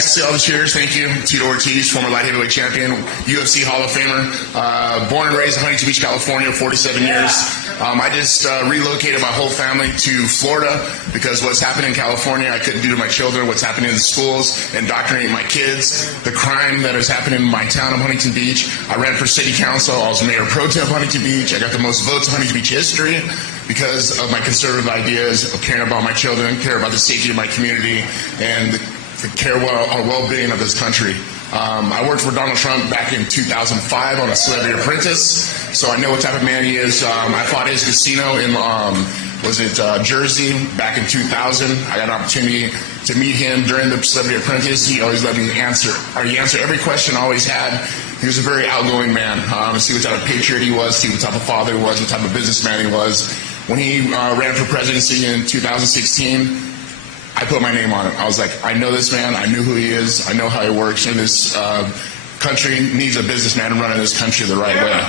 Nice to see all the cheers. Thank you. Tito Ortiz, former light heavyweight champion, UFC Hall of Famer, born and raised in Huntington Beach, California, 47 years. I just relocated my whole family to Florida because what's happening in California I couldn't do to my children. What's happening in the schools, indoctrinating my kids, the crime that is happening in my town of Huntington Beach. I ran for city council. I was mayor pro tem of Huntington Beach. I got the most votes in Huntington Beach history because of my conservative ideas of caring about my children, care about the safety of my community, and care about well-being of this country. I worked for Donald Trump back in 2005 on a Celebrity Apprentice, so I know what type of man he is. I fought his casino in, Jersey back in 2000. I got an opportunity to meet him during the Celebrity Apprentice. He always let me answer every question I always had. He was a very outgoing man. See what type of patriot he was, see what type of father he was, what type of businessman he was. When he ran for presidency in 2016, I put my name on it. I was like, I know this man. I knew who he is. I know how he works. And this country needs a businessman running this country the right way.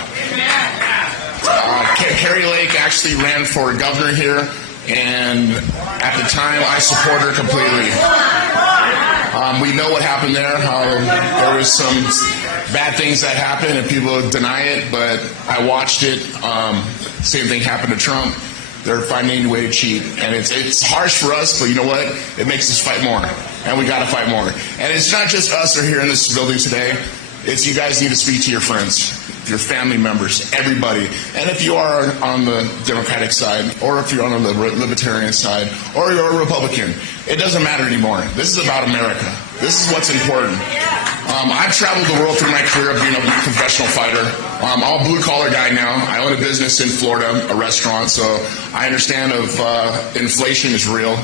Kari Lake actually ran for governor here, and at the time, I support her completely. We know what happened there. There was some bad things that happened, and people deny it, but I watched it. Same thing happened to Trump. They're finding a way to cheat, and it's harsh for us, but you know what? It makes us fight more, and we got to fight more. And it's not just us who are here in this building today. It's you guys need to speak to your friends, your family members, everybody. And if you are on the Democratic side, or if you're on the Libertarian side, or you're a Republican, it doesn't matter anymore. This is about America. This is what's important. I've traveled the world through my career of being a professional fighter. I'm a blue-collar guy now. I own a business in Florida, a restaurant, so I understand inflation is real.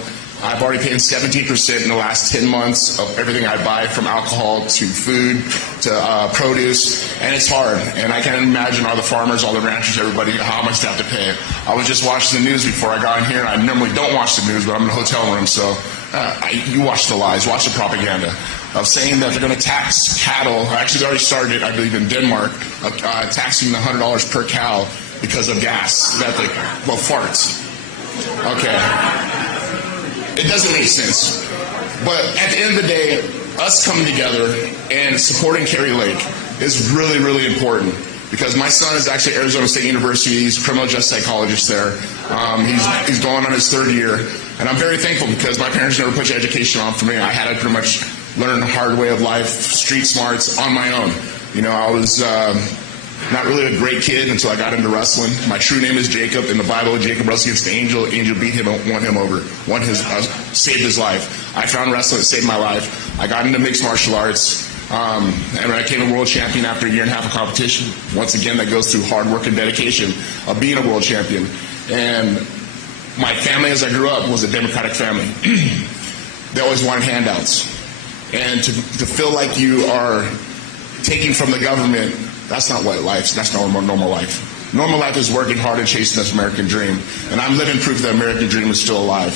I've already paid 17% in the last 10 months of everything I buy, from alcohol to food to produce, and it's hard. And I can't imagine all the farmers, all the ranchers, everybody, how much they have to pay. I was just watching the news before I got in here, and I normally don't watch the news, but I'm in a hotel room, so you watch the lies, watch the propaganda of saying that they're going to tax cattle. Actually, they already started, I believe, in Denmark, taxing the $100 per cow because of gas. Farts. Okay. It doesn't make sense. But at the end of the day, us coming together and supporting Kari Lake is really, really important. Because my son is actually at Arizona State University. He's a criminal justice psychologist there. He's going on his third year. And I'm very thankful because my parents never put education on for me. I had to pretty much learn the hard way of life, street smarts, on my own. You know, I was not really a great kid until I got into wrestling. My true name is Jacob. In the Bible, Jacob wrestled against the angel. The angel beat him and won him over. Saved his life. I found wrestling. It saved my life. I got into mixed martial arts. And I became a world champion after a year and a half of competition. Once again, that goes through hard work and dedication of being a world champion. And my family, as I grew up, was a Democratic family. They always wanted handouts. And to feel like you are taking from the government, that's not what that's not normal life. Normal life is working hard and chasing this American dream. And I'm living proof that the American dream is still alive.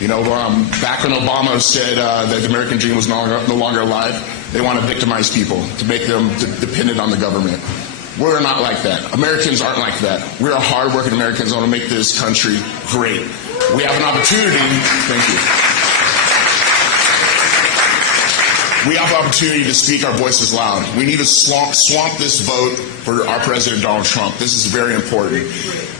You know, back when Obama said that the American dream was no longer alive, they want to victimize people, to make them dependent on the government. We're not like that. Americans aren't like that. We're hard-working Americans who want to make this country great. We have an opportunity. Thank you. We have an opportunity to speak our voices loud. We need to swamp this vote for our President Donald Trump. This is very important.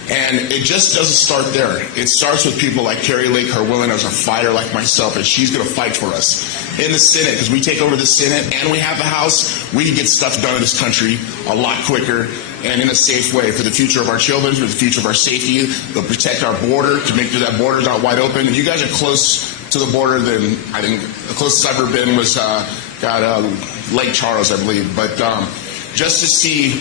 And it just doesn't start there. It starts with people like Kari Lake, her willing as a fighter like myself, and she's going to fight for us in the Senate, because we take over the Senate and we have the House. We can get stuff done in this country a lot quicker and in a safe way for the future of our children, for the future of our safety, to protect our border, to make sure that border's not wide open. And you guys are close to the border than I think the closest I've ever been was Lake Charles, I believe. But just to see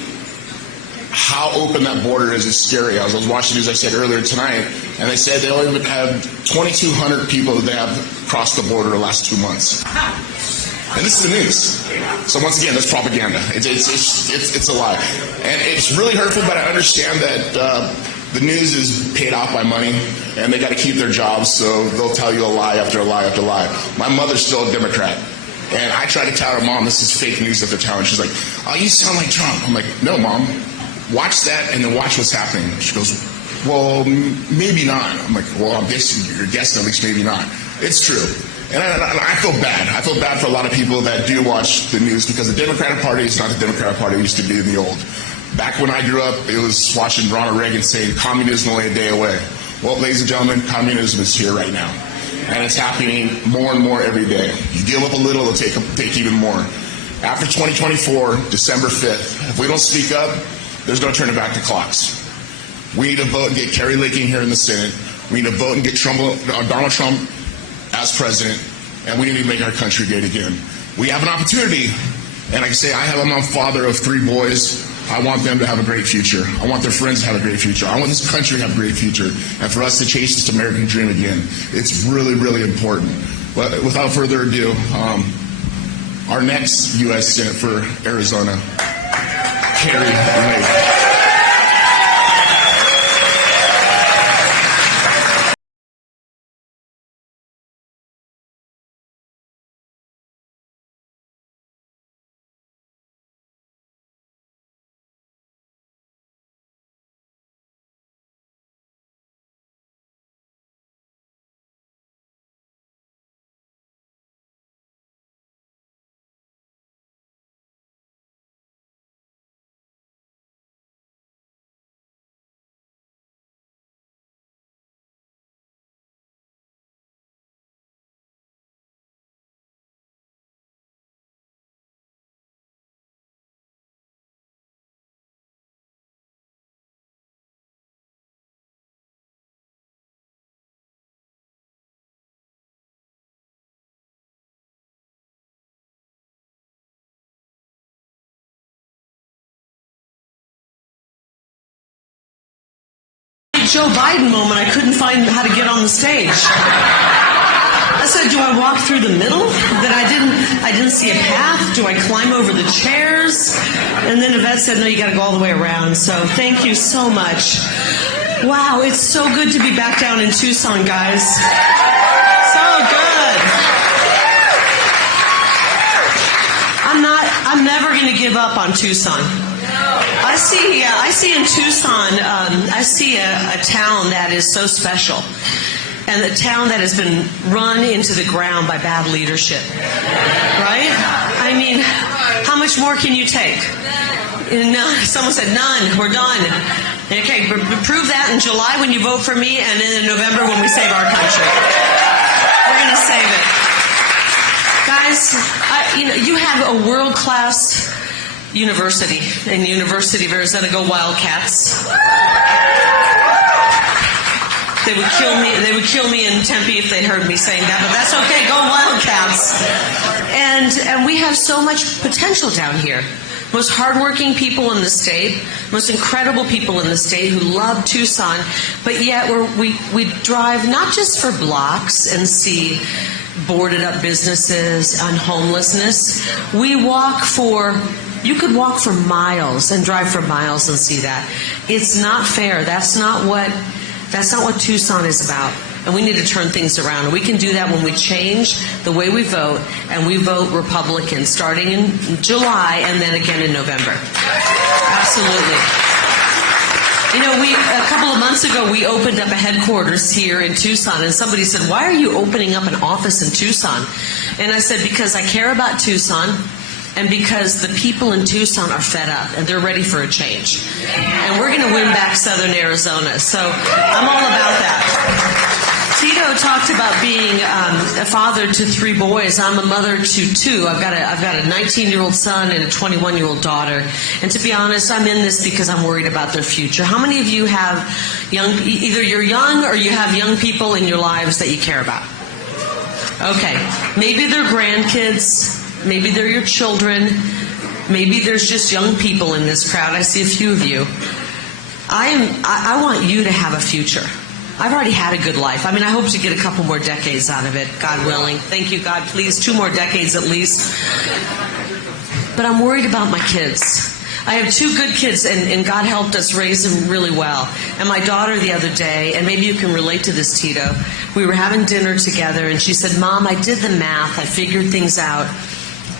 how open that border is scary. I was watching news, I said earlier tonight, and they said they only have 2,200 people that they have crossed the border the last 2 months. And this is the news. So once again, that's propaganda. It's a lie. And it's really hurtful, but I understand that the news is paid off by money, and they got to keep their jobs, so they'll tell you a lie after a lie after a lie. My mother's still a Democrat. And I tried to tell her, Mom, this is fake news at the time. She's like, oh, you sound like Trump. I'm like, no, Mom. Watch that and then watch what's happening. She goes, well, maybe not. I'm like, well, I'm guessing, you're guessing at least maybe not. It's true. And I feel bad. I feel bad for a lot of people that do watch the news because the Democratic Party is not the Democratic Party it used to be in the old. Back when I grew up, it was watching Ronald Reagan saying communism only a day away. Well, ladies and gentlemen, communism is here right now. And it's happening more and more every day. You give up a little, it'll take even more. After 2024, December 5th, if we don't speak up, there's no turning back the clocks. We need to vote and get Kari Lake in here in the Senate. We need to vote and get Donald Trump as president, and we need to make our country great again. We have an opportunity, and like I say, I'm a father of 3 boys. I want them to have a great future. I want their friends to have a great future. I want this country to have a great future, and for us to chase this American dream again. It's really, really important. But without further ado, our next U.S. Senate for Arizona, Kari Lake. Joe Biden moment, I couldn't find how to get on the stage. I said, do I walk through the middle? Then I didn't see a path. Do I climb over the chairs? And then Yvette said, no, you got to go all the way around. So thank you so much. Wow, it's so good to be back down in Tucson, guys. So good. I'm never going to give up on Tucson. I see in Tucson, I see a town that is so special, and a town that has been run into the ground by bad leadership, right? I mean, how much more can you take? Someone said, none, we're done. Okay, prove that in July when you vote for me, and then in November when we save our country. We're going to save it. Guys, you have a world-class university, and University of Arizona, go Wildcats. They would kill me in Tempe if they heard me saying that, but that's okay, go Wildcats. And we have so much potential down here. Most hardworking people in the state, most incredible people in the state who love Tucson, but yet we drive not just for blocks and see boarded up businesses and homelessness. You could walk for miles and drive for miles and see that. It's not fair. That's not what Tucson is about. And we need to turn things around. And we can do that when we change the way we vote, and we vote Republican starting in July and then again in November. Absolutely. A couple of months ago, we opened up a headquarters here in Tucson, and somebody said, why are you opening up an office in Tucson? And I said, because I care about Tucson, and because the people in Tucson are fed up, and they're ready for a change. And we're going to win back Southern Arizona. So I'm all about that. Tito talked about being a father to 3 boys. I'm a mother to 2. I've got a 19-year-old son and a 21-year-old daughter. And to be honest, I'm in this because I'm worried about their future. How many of you have either you're young or you have young people in your lives that you care about? Okay. Maybe they're grandkids. Maybe they're your children. Maybe there's just young people in this crowd. I see a few of you. I want you to have a future. I've already had a good life. I hope to get a couple more decades out of it, God willing. Thank you, God, please. 2 more decades at least. But I'm worried about my kids. I have 2 good kids, and God helped us raise them really well. And my daughter the other day, and maybe you can relate to this, Tito, we were having dinner together, and she said, Mom, I did the math. I figured things out.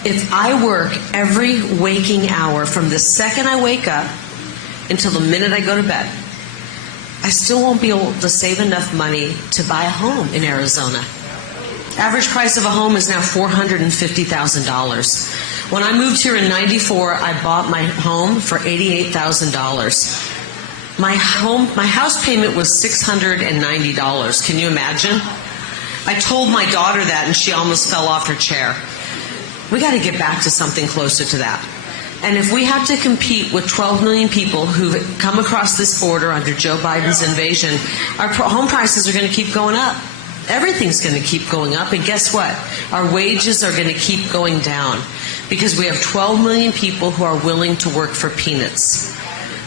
If I work every waking hour from the second I wake up until the minute I go to bed, I still won't be able to save enough money to buy a home in Arizona. Average price of a home is now $450,000. When I moved here in '94, I bought my home for $88,000. My house payment was $690. Can you imagine? I told my daughter that and she almost fell off her chair. We got to get back to something closer to that. And if we have to compete with 12 million people who've come across this border under Joe Biden's invasion, our home prices are going to keep going up. Everything's going to keep going up. And guess what? Our wages are going to keep going down because we have 12 million people who are willing to work for peanuts.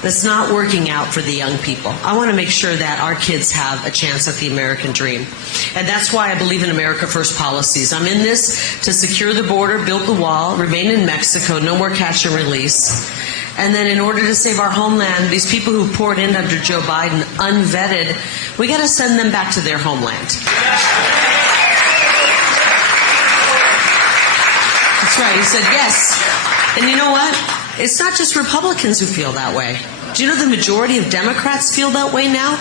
That's not working out for the young people. I want to make sure that our kids have a chance at the American dream. And that's why I believe in America First policies. I'm in this to secure the border, build the wall, remain in Mexico, no more catch and release. And then in order to save our homeland, these people who poured in under Joe Biden, unvetted, we got to send them back to their homeland. That's right. He said yes. And you know what? It's not just Republicans who feel that way. Do you know the majority of Democrats feel that way now?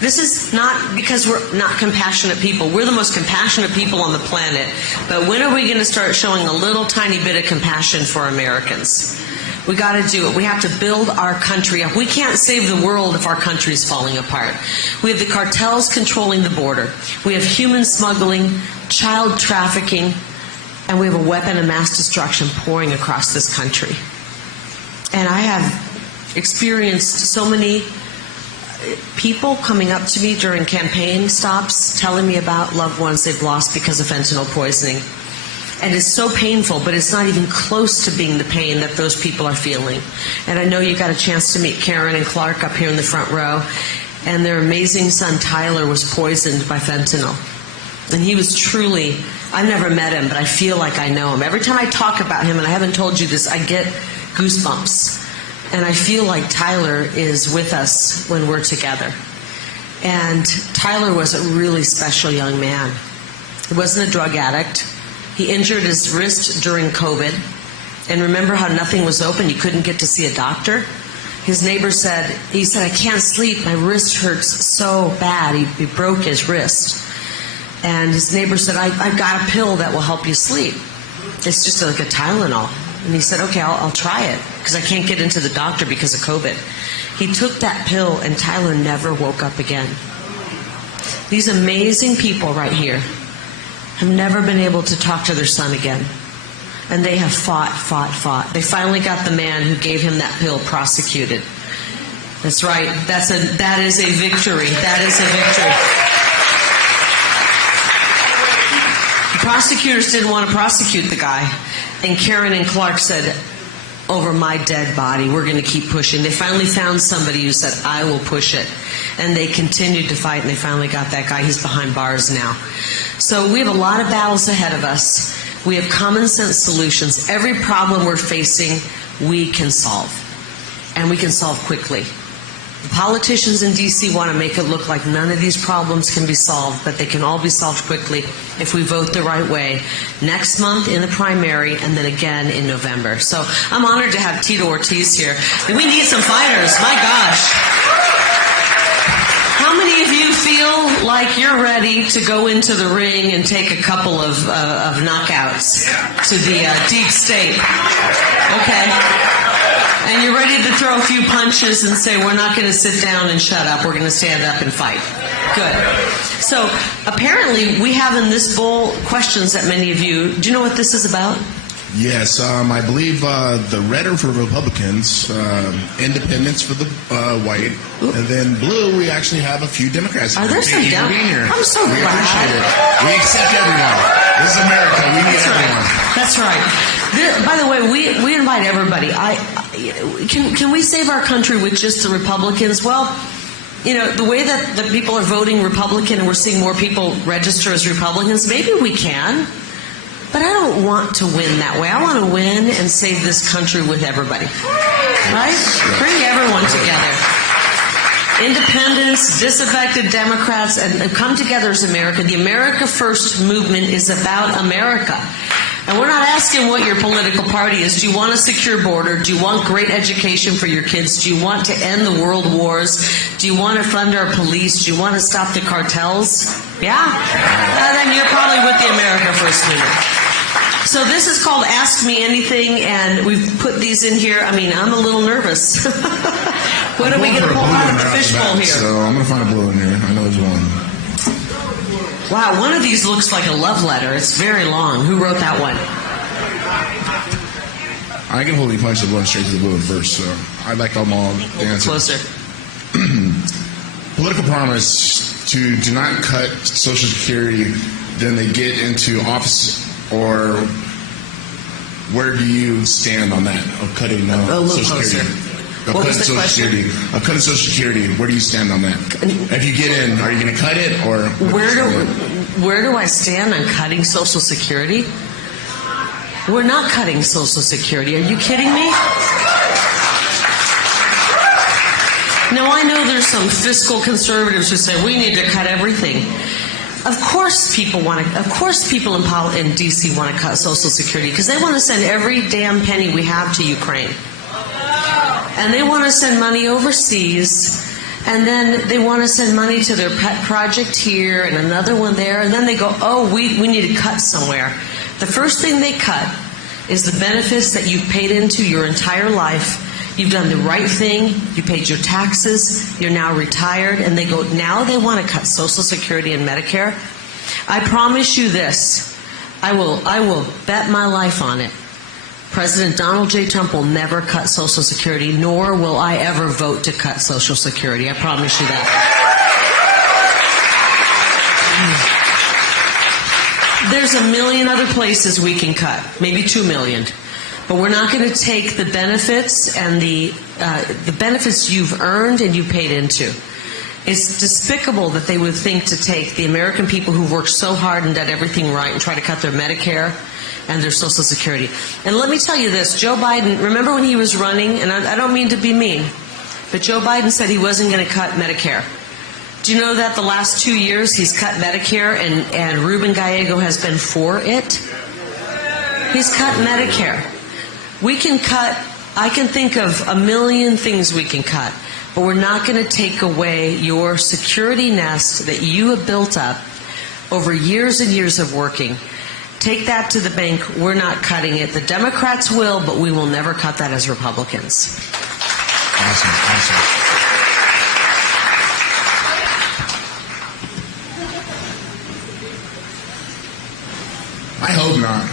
This is not because we're not compassionate people. We're the most compassionate people on the planet. But when are we going to start showing a little tiny bit of compassion for Americans? We got to do it. We have to build our country up. We can't save the world if our country is falling apart. We have the cartels controlling the border. We have human smuggling, child trafficking, and we have a weapon of mass destruction pouring across this country. And I have experienced so many people coming up to me during campaign stops telling me about loved ones they've lost because of fentanyl poisoning. And it's so painful, but it's not even close to being the pain that those people are feeling. And I know you got a chance to meet Karen and Clark up here in the front row. And their amazing son Tyler was poisoned by fentanyl. And he was truly, I've never met him, but I feel like I know him. Every time I talk about him, and I haven't told you this, I get goosebumps. And I feel like Tyler is with us when we're together. And Tyler was a really special young man. He wasn't a drug addict. He injured his wrist during COVID. And remember how nothing was open? You couldn't get to see a doctor? His neighbor said, I can't sleep. My wrist hurts so bad. He broke his wrist. And his neighbor said, I've got a pill that will help you sleep. It's just like a Tylenol. And he said, okay, I'll try it because I can't get into the doctor because of COVID. He took that pill and Tyler never woke up again. These amazing people right here have never been able to talk to their son again. And they have fought. They finally got the man who gave him that pill prosecuted. That's right. That is a victory. That is a victory. The prosecutors didn't want to prosecute the guy. And Karen and Clark said, over my dead body, we're going to keep pushing. They finally found somebody who said, I will push it. And they continued to fight, and they finally got that guy. He's behind bars now. So we have a lot of battles ahead of us. We have common sense solutions. Every problem we're facing, we can solve. And we can solve quickly. The politicians in D.C. want to make it look like none of these problems can be solved, but they can all be solved quickly if we vote the right way next month in the primary and then again in November. So I'm honored to have Tito Ortiz here. And we need some fighters. My gosh. How many of you feel like you're ready to go into the ring and take a couple of knockouts to the deep state? Okay. And you're ready to throw a few punches and say, we're not going to sit down and shut up. We're going to stand up and fight. Good. So apparently we have in this bowl questions that many of you, do you know what this is about? Yes, I believe the red are for Republicans, independents for the white, and then blue, we actually have a few Democrats. Are there some Democrats? I'm so glad. We appreciate it. We accept everyone. This is America. We need everyone. That's right. By the way, we invite everybody. Can we save our country with just the Republicans? Well, you know, the way that the people are voting Republican and we're seeing more people register as Republicans, maybe we can. But I don't want to win that way. I want to win and save this country with everybody. Right? Bring everyone together. Independents, disaffected Democrats, and come together as America. The America First movement is about America. And we're not asking what your political party is. Do you want a secure border? Do you want great education for your kids? Do you want to end the world wars? Do you want to fund our police? Do you want to stop the cartels? Yeah? Then you're probably with the America First movement. So this is called Ask Me Anything, and we've put these in here. I mean, I'm a little nervous. What are we going to pull out of the fishbowl here? So I'm going to find a blue in here. I know there's one. Wow, one of these looks like a love letter. It's very long. Who wrote that one? I can hold the punch of going straight to the blue first, so I'd like them all to answer. Closer. Political promise to do not cut Social Security, then they get into office, or where do you stand on that of cutting Social Security? Of What cutting was the Social question? Security. Of cutting Social Security, where do you stand on that? If you get in, are you going to cut it, or Where do I stand on cutting Social Security? We're not cutting Social Security. Are you kidding me? Now, I know there's some fiscal conservatives who say we need to cut everything. Of course people in D.C. want to cut Social Security because they want to send every damn penny we have to Ukraine. And they want to send money overseas, and then they want to send money to their pet project here and another one there, and then they go, oh, we need to cut somewhere. The first thing they cut is the benefits that you've paid into your entire life. You've done the right thing, you paid your taxes, you're now retired, and they go, now they want to cut Social Security and Medicare. I promise you this, I will bet my life on it. President Donald J. Trump will never cut Social Security, nor will I ever vote to cut Social Security. I promise you that. There's a million other places we can cut, maybe 2 million. But we're not going to take the benefits and the benefits you've earned and you paid into. It's despicable that they would think to take the American people who've worked so hard and done everything right and try to cut their Medicare and their Social Security. And let me tell you this, Joe Biden, remember when he was running, and I don't mean to be mean, but Joe Biden said he wasn't going to cut Medicare. Do you know that the last 2 years he's cut Medicare and Ruben Gallego has been for it? He's cut Medicare. We can cut, I can think of a million things we can cut, but we're not going to take away your security nest that you have built up over years and years of working. Take that to the bank. We're not cutting it. The Democrats will, but we will never cut that as Republicans. Awesome. I hope not.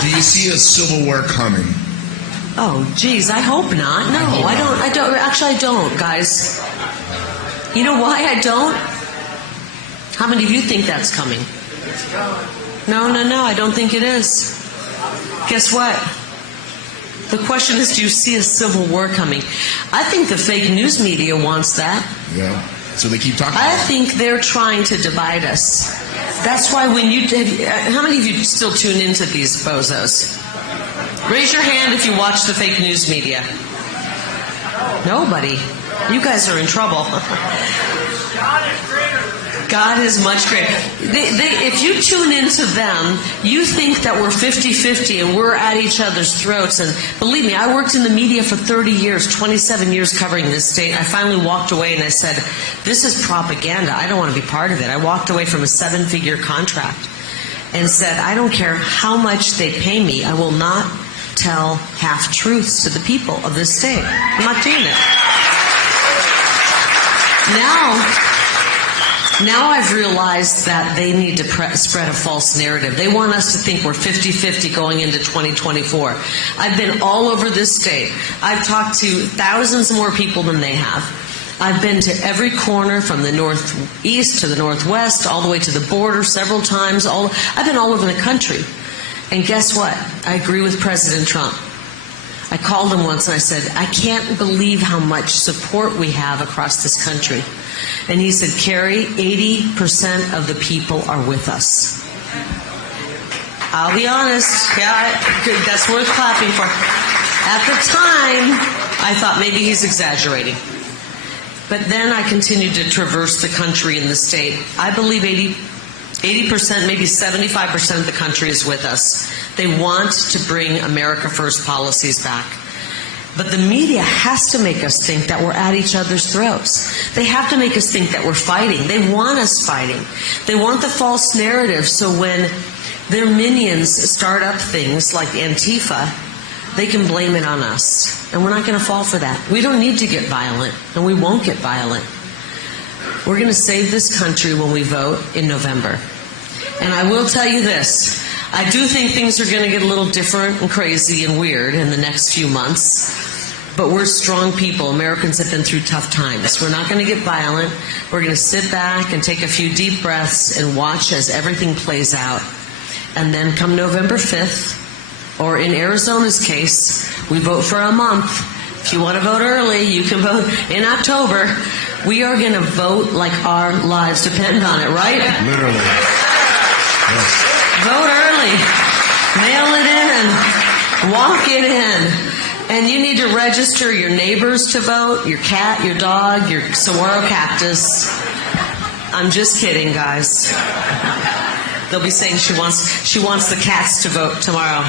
Do you see a civil war coming? Oh, geez, I hope not. No, I don't. Actually, I don't, guys. You know why I don't? How many of you think that's coming? No, I don't think it is. Guess what? The question is, do you see a civil war coming? I think the fake news media wants that. Yeah. So they keep talking. I think they're trying to divide us. That's why when how many of you still tune into these bozos? Raise your hand if you watch the fake news media. Nobody. You guys are in trouble. God is much greater. If you tune into them, you think that we're 50-50 and we're at each other's throats. And believe me, I worked in the media for 30 years, 27 years covering this state. I finally walked away and I said, this is propaganda. I don't want to be part of it. I walked away from a 7-figure contract and said, I don't care how much they pay me. I will not tell half-truths to the people of this state. I'm not doing it. Now I've realized that they need to spread a false narrative. They want us to think we're 50-50 going into 2024. I've been all over this state. I've talked to thousands more people than they have. I've been to every corner from the northeast to the northwest, all the way to the border several times. I've been all over the country. And guess what? I agree with President Trump. I called him once and I said, I can't believe how much support we have across this country. And he said, Kari, 80% of the people are with us. I'll be honest, yeah, that's worth clapping for. At the time, I thought maybe he's exaggerating. But then I continued to traverse the country and the state. I believe 80%, maybe 75% of the country is with us. They want to bring America First policies back. But the media has to make us think that we're at each other's throats. They have to make us think that we're fighting. They want us fighting. They want the false narrative, so when their minions start up things like Antifa, they can blame it on us. And we're not going to fall for that. We don't need to get violent, and we won't get violent. We're going to save this country when we vote in November. And I will tell you this. I do think things are going to get a little different and crazy and weird in the next few months. But we're strong people. Americans have been through tough times. We're not going to get violent. We're going to sit back and take a few deep breaths and watch as everything plays out. And then come November 5th, or in Arizona's case, we vote for a month. If you want to vote early, you can vote in October. We are going to vote like our lives depend on it, right? Literally. Yes. Vote early. Mail it in. Walk it in. And you need to register your neighbors to vote, your cat, your dog, your saguaro cactus. I'm just kidding, guys. They'll be saying she wants the cats to vote tomorrow.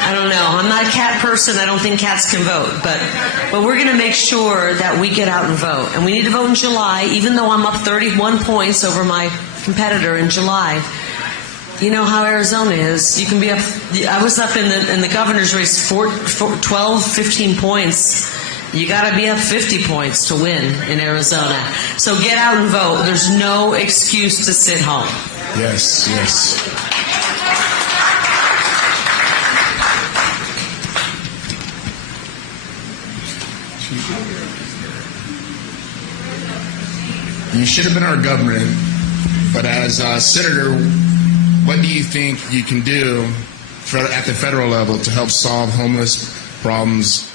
I don't know. I'm not a cat person. I don't think cats can vote. But we're going to make sure that we get out and vote. And we need to vote in July, even though I'm up 31 points over my competitor in July. You know how Arizona is. You can be up. I was up in the governor's race 12, 15 points. You got to be up 50 points to win in Arizona. So get out and vote. There's no excuse to sit home. Yes, yes. You should have been our governor, but as a senator, what do you think you can do at the federal level to help solve homeless problems?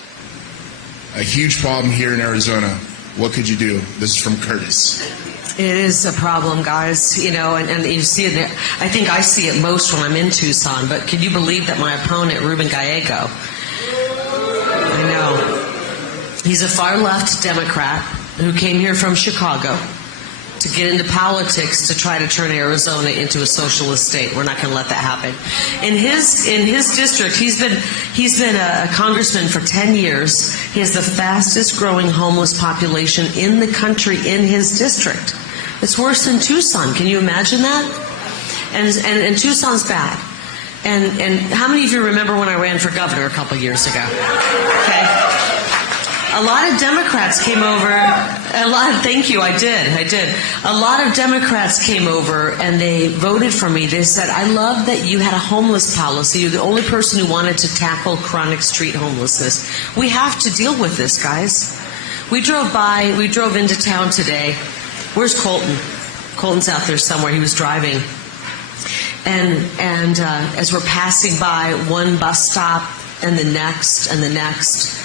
A huge problem here in Arizona. What could you do? This is from Curtis. It is a problem, guys, and you see it. I think I see it most when I'm in Tucson, but can you believe that my opponent, Ruben Gallego, I know, he's a far-left Democrat who came here from Chicago to get into politics to try to turn Arizona into a socialist state. We're not going to let that happen. In his district, he's been a congressman for 10 years. He has the fastest growing homeless population in the country in his district. It's worse than Tucson. Can you imagine that? And Tucson's bad. And how many of you remember when I ran for governor a couple years ago? Okay. A lot of Democrats came over. Thank you, I did. A lot of Democrats came over and they voted for me. They said, I love that you had a homeless policy. You're the only person who wanted to tackle chronic street homelessness. We have to deal with this, guys. We drove into town today. Where's Colton? Colton's out there somewhere. He was driving. And as we're passing by one bus stop and the next and the next,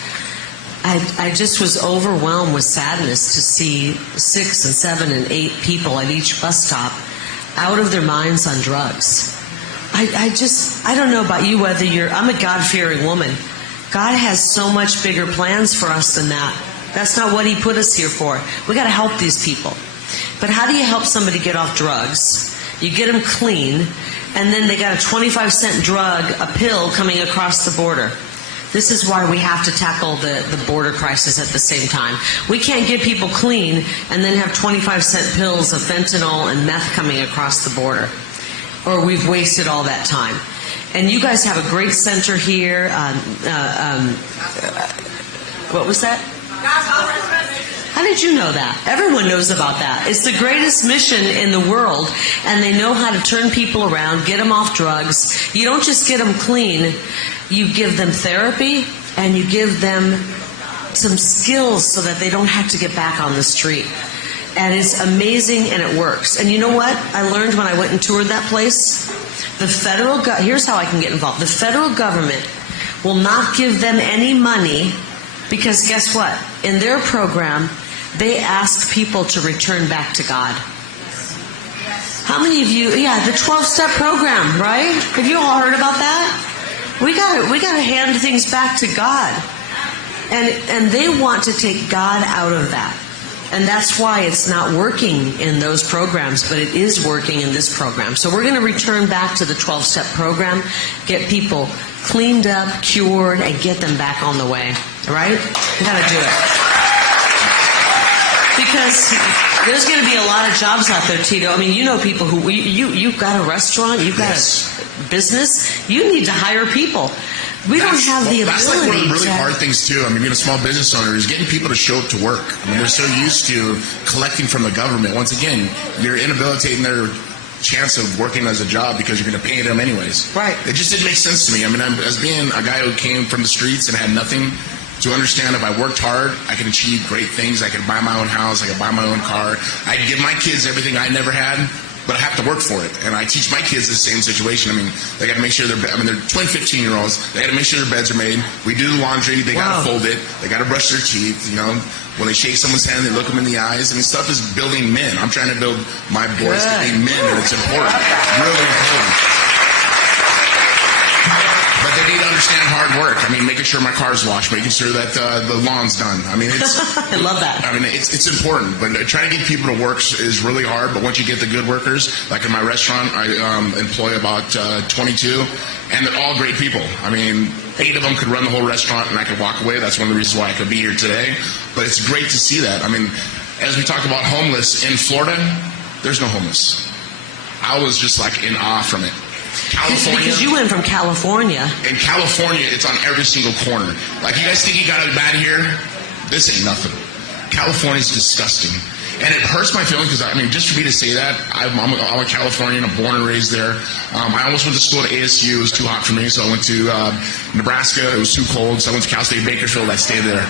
I just was overwhelmed with sadness to see 6 and 7 and 8 people at each bus stop out of their minds on drugs. I don't know about you, I'm a God-fearing woman. God has so much bigger plans for us than that. That's not what He put us here for. We got to help these people. But how do you help somebody get off drugs? You get them clean, and then they got a 25-cent drug, a pill coming across the border. This is why we have to tackle the border crisis at the same time. We can't get people clean and then have 25-cent pills of fentanyl and meth coming across the border. Or we've wasted all that time. And you guys have a great center here. What was that? How did you know that? Everyone knows about that. It's the greatest mission in the world, and they know how to turn people around, get them off drugs. You don't just get them clean. You give them therapy, and you give them some skills so that they don't have to get back on the street. And it's amazing, and it works. And you know what I learned when I went and toured that place? Here's how I can get involved. The federal government will not give them any money because guess what? In their program, they ask people to return back to God. How many of you, the 12-step program, right? Have you all heard about that? We got to hand things back to God. And they want to take God out of that. And that's why it's not working in those programs, but it is working in this program. So we're going to return back to the 12-step program, get people cleaned up, cured, and get them back on the way. Right? We got to do it. Because there's going to be a lot of jobs out there, Tito. I mean, you know people who, you've got a restaurant, you've got a business, you need to hire people. We don't have the ability. That's like one of the really hard things, too. I mean, being a small business owner is getting people to show up to work. I mean, they're so used to collecting from the government. Once again, you're inhabilitating their chance of working as a job because you're going to pay them anyways. Right. It just didn't make sense to me. I mean, as being a guy who came from the streets and had nothing, to understand if I worked hard, I can achieve great things. I can buy my own house. I can buy my own car. I can give my kids everything I never had, but I have to work for it. And I teach my kids the same situation. I mean, they got to make sure they're twin 15-year-olds. They got to make sure their beds are made. We do the laundry. They got to fold it. They got to brush their teeth. You know, when they shake someone's hand, they look them in the eyes. I mean, stuff is building men. I'm trying to build my boys to be men, and it's important. Really important. But they need to understand hard work. I mean, making sure my car's washed, making sure that the lawn's done. I mean, it's. I love that. I mean, it's important. But trying to get people to work is really hard. But once you get the good workers, like in my restaurant, I employ about 22, and they're all great people. I mean, 8 of them could run the whole restaurant, and I could walk away. That's one of the reasons why I could be here today. But it's great to see that. I mean, as we talk about homeless in Florida, there's no homeless. I was just like in awe from it. California. Because you went from California. In California, it's on every single corner. Like, you guys think you got it bad here? This ain't nothing. California's disgusting. And it hurts my feelings because, I mean, just for me to say that, I'm a Californian. I'm born and raised there. I almost went to school at ASU. It was too hot for me, so I went to Nebraska. It was too cold, so I went to Cal State Bakersfield. I stayed there.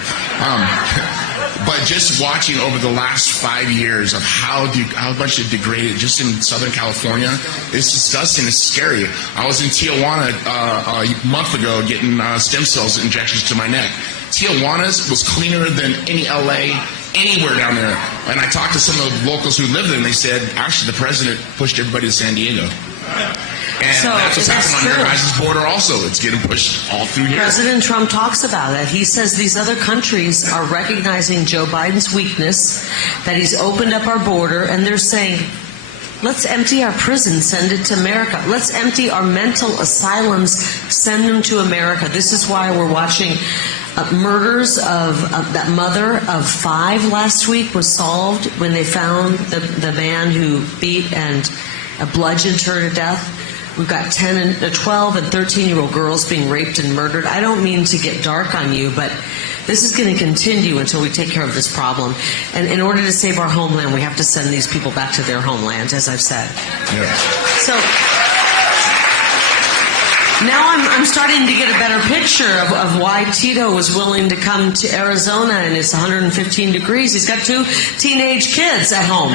But just watching over the last 5 years of how much it degraded just in Southern California, it's disgusting. It's scary. I was in Tijuana a month ago getting stem cells injections to my neck. Tijuana's was cleaner than any LA, anywhere down there. And I talked to some of the locals who lived there, and they said, actually, the president pushed everybody to San Diego. And so that's what's happening on your guys' border also. It's getting pushed all through here. President Trump talks about it. He says these other countries are recognizing Joe Biden's weakness, that he's opened up our border, and they're saying, let's empty our prisons, send it to America. Let's empty our mental asylums, send them to America. This is why we're watching murders of that mother of 5 last week was solved when they found the man who beat and bludgeoned her to death. We've got 12 and 13-year-old girls being raped and murdered. I don't mean to get dark on you, but this is going to continue until we take care of this problem. And in order to save our homeland, we have to send these people back to their homeland, as I've said. Yeah. So now I'm starting to get a better picture of why Tito was willing to come to Arizona, and it's 115 degrees. He's got 2 teenage kids at home.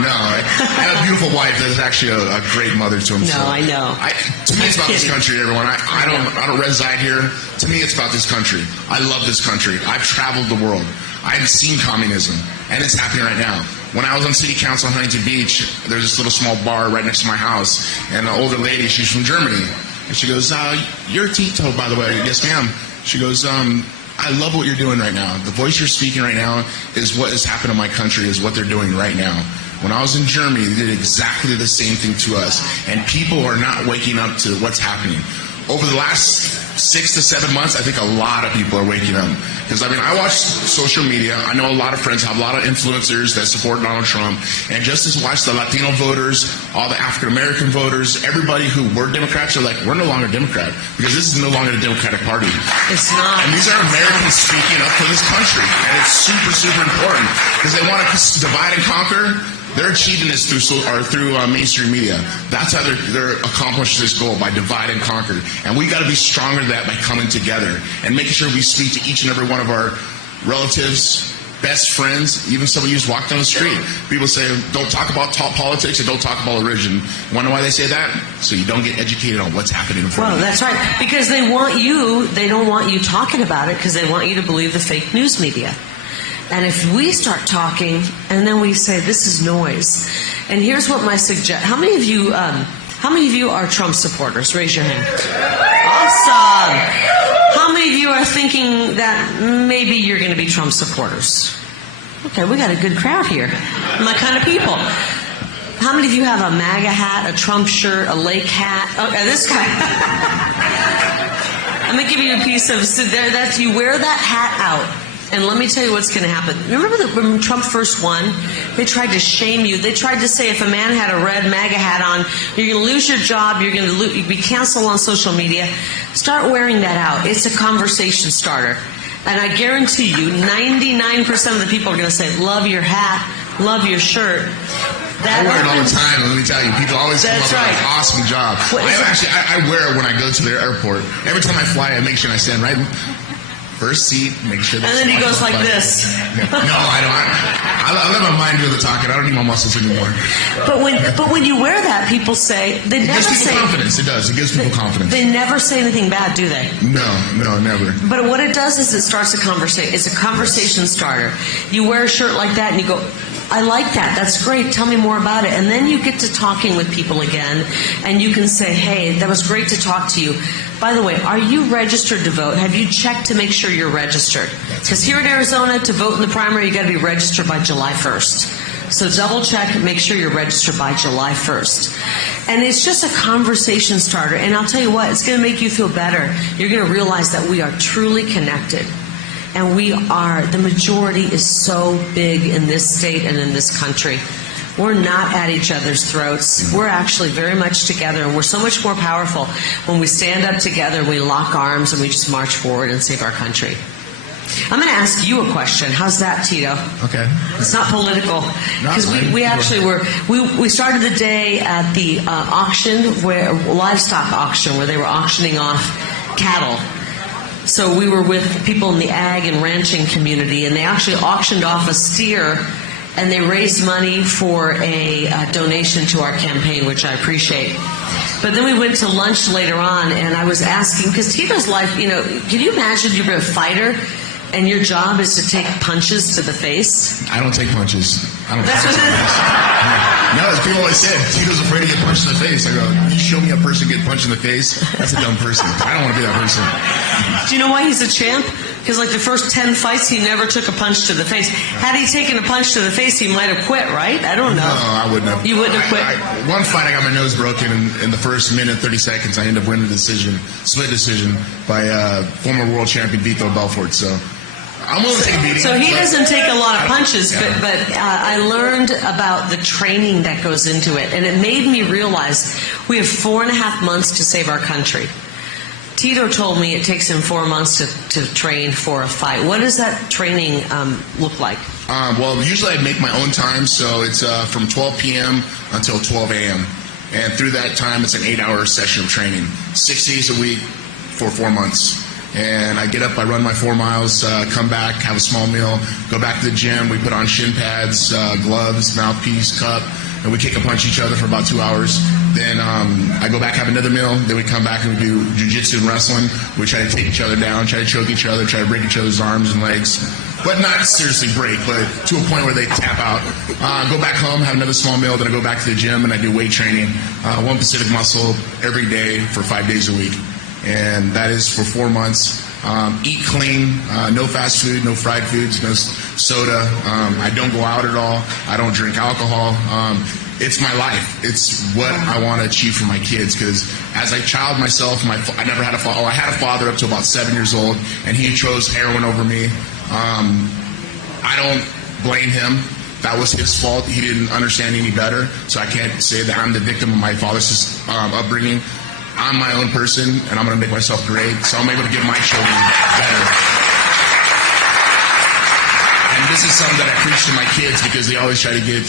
No, I have a beautiful wife that is actually a great mother to him. No, I know. To me, it's about this country, everyone. I don't reside here. To me, it's about this country. I love this country. I've traveled the world. I've seen communism, and it's happening right now. When I was on city council in Huntington Beach, there's this little small bar right next to my house, and an older lady, she's from Germany, and she goes, you're Tito, by the way. Yes, ma'am. She goes, I love what you're doing right now. The voice you're speaking right now is what has happened in my country, is what they're doing right now. When I was in Germany, they did exactly the same thing to us, and people are not waking up to what's happening. Over the last 6 to 7 months, I think a lot of people are waking up. Because, I mean, I watch social media. I know a lot of friends, have a lot of influencers that support Donald Trump. And just as watch the Latino voters, all the African-American voters, everybody who were Democrats are like, we're no longer Democrat. Because this is no longer the Democratic Party. It's not. And these are Americans speaking up for this country. And it's super, super important. Because they want to divide and conquer. They're achieving this through mainstream media. That's how they're accomplishing this goal, by divide and conquer. And we got to be stronger than that by coming together and making sure we speak to each and every one of our relatives, best friends, even somebody you just walk down the street. People say, don't talk about politics and don't talk about religion. You want to know why they say that? So you don't get educated on what's happening in front of you. Well, that's right. Because they don't want you talking about it, because they want you to believe the fake news media. And if we start talking and then we say this is noise, and here's what my suggestion: how many of you are Trump supporters? Raise your hand. Awesome. How many of you are thinking that maybe you're going to be Trump supporters? Okay, we got a good crowd here. My kind of people. How many of you have a MAGA hat, a Trump shirt, a Lake hat? Okay, this guy. give you a piece of, so that you wear that hat out. And let me tell you what's going to happen. Remember that when Trump first won, they tried to shame you. They tried to say if a man had a red MAGA hat on, you're going to lose your job, you're going to be canceled on social media. Start wearing that out. It's a conversation starter. And I guarantee you, 99% of the people are going to say, love your hat, love your shirt. I wear it all the time. Let me tell you, people always come up with an awesome job. I wear it when I go to the airport. Every time I fly, I make sure I stand right first seat, make sure. And then he goes like this. No, I don't. I let my mind do the talking. I don't need my muscles anymore. But when you wear that, people say they never say. It gives people confidence. It does. It gives people confidence. They never say anything bad, do they? No, never. But what it does is it starts a conversation. It's a conversation starter. You wear a shirt like that, and you go, I like that. That's great. Tell me more about it. And then you get to talking with people again, and you can say, hey, that was great to talk to you. By the way, are you registered to vote? Have you checked to make sure you're registered? Because here in Arizona, to vote in the primary, you got to be registered by July 1st. So double check and make sure you're registered by July 1st. And it's just a conversation starter. And I'll tell you what, it's going to make you feel better. You're going to realize that we are truly connected. And the majority is so big in this state and in this country. We're not at each other's throats. We're actually very much together, and we're so much more powerful when we stand up together, we lock arms, and we just march forward and save our country. I'm going to ask you a question. How's that, Tito? Okay. It's not political. Because we actually we started the day at the livestock auction, where they were auctioning off cattle. So we were with people in the ag and ranching community, and they actually auctioned off a steer, and they raised money for a donation to our campaign, which I appreciate. But then we went to lunch later on, and I was asking, because Tito's life, can you imagine you're a fighter, and your job is to take punches to the face? I don't take punches. That's what it is. No, as people always said, Tito's afraid to get punched in the face. I go, you show me a person get punched in the face, that's a dumb person. I don't want to be that person. Do you know why he's a champ? Because like the first 10 fights, he never took a punch to the face. Had he taken a punch to the face, he might have quit, right? I don't know. No, I wouldn't have. You wouldn't have quit? One fight, I got my nose broken in the first minute, 30 seconds. I ended up winning the split decision by former world champion Vito Belfort. So I'm willing to take a beating. So he doesn't take a lot of punches, but I learned about the training that goes into it, and it made me realize we have 4.5 months to save our country. Tito told me it takes him 4 months to train for a fight. What does that training look like? Well, usually I make my own time, so it's from 12 p.m. until 12 a.m. And through that time, it's an 8-hour session of training, 6 days a week for 4 months. And I get up, I run my 4 miles, come back, have a small meal, go back to the gym. We put on shin pads, gloves, mouthpiece, cup, and we kick and punch each other for about 2 hours. Then I go back, have another meal. Then we come back and we do jiu-jitsu and wrestling. We try to take each other down, try to choke each other, try to break each other's arms and legs. But not seriously break, but to a point where they tap out. Go back home, have another small meal, then I go back to the gym and I do weight training. One Pacific muscle every day for 5 days a week. And that is for 4 months. Eat clean, no fast food, no fried foods, no soda. I don't go out at all. I don't drink alcohol. It's my life. It's what I want to achieve for my kids. Because as a child myself, I never had a father. I had a father up to about 7 years old, and he chose heroin over me. I don't blame him. That was his fault. He didn't understand any better. So I can't say that I'm the victim of my father's upbringing. I'm my own person, and I'm going to make myself great, so I'm able to give my children better. And this is something that I preach to my kids, because they always try to get,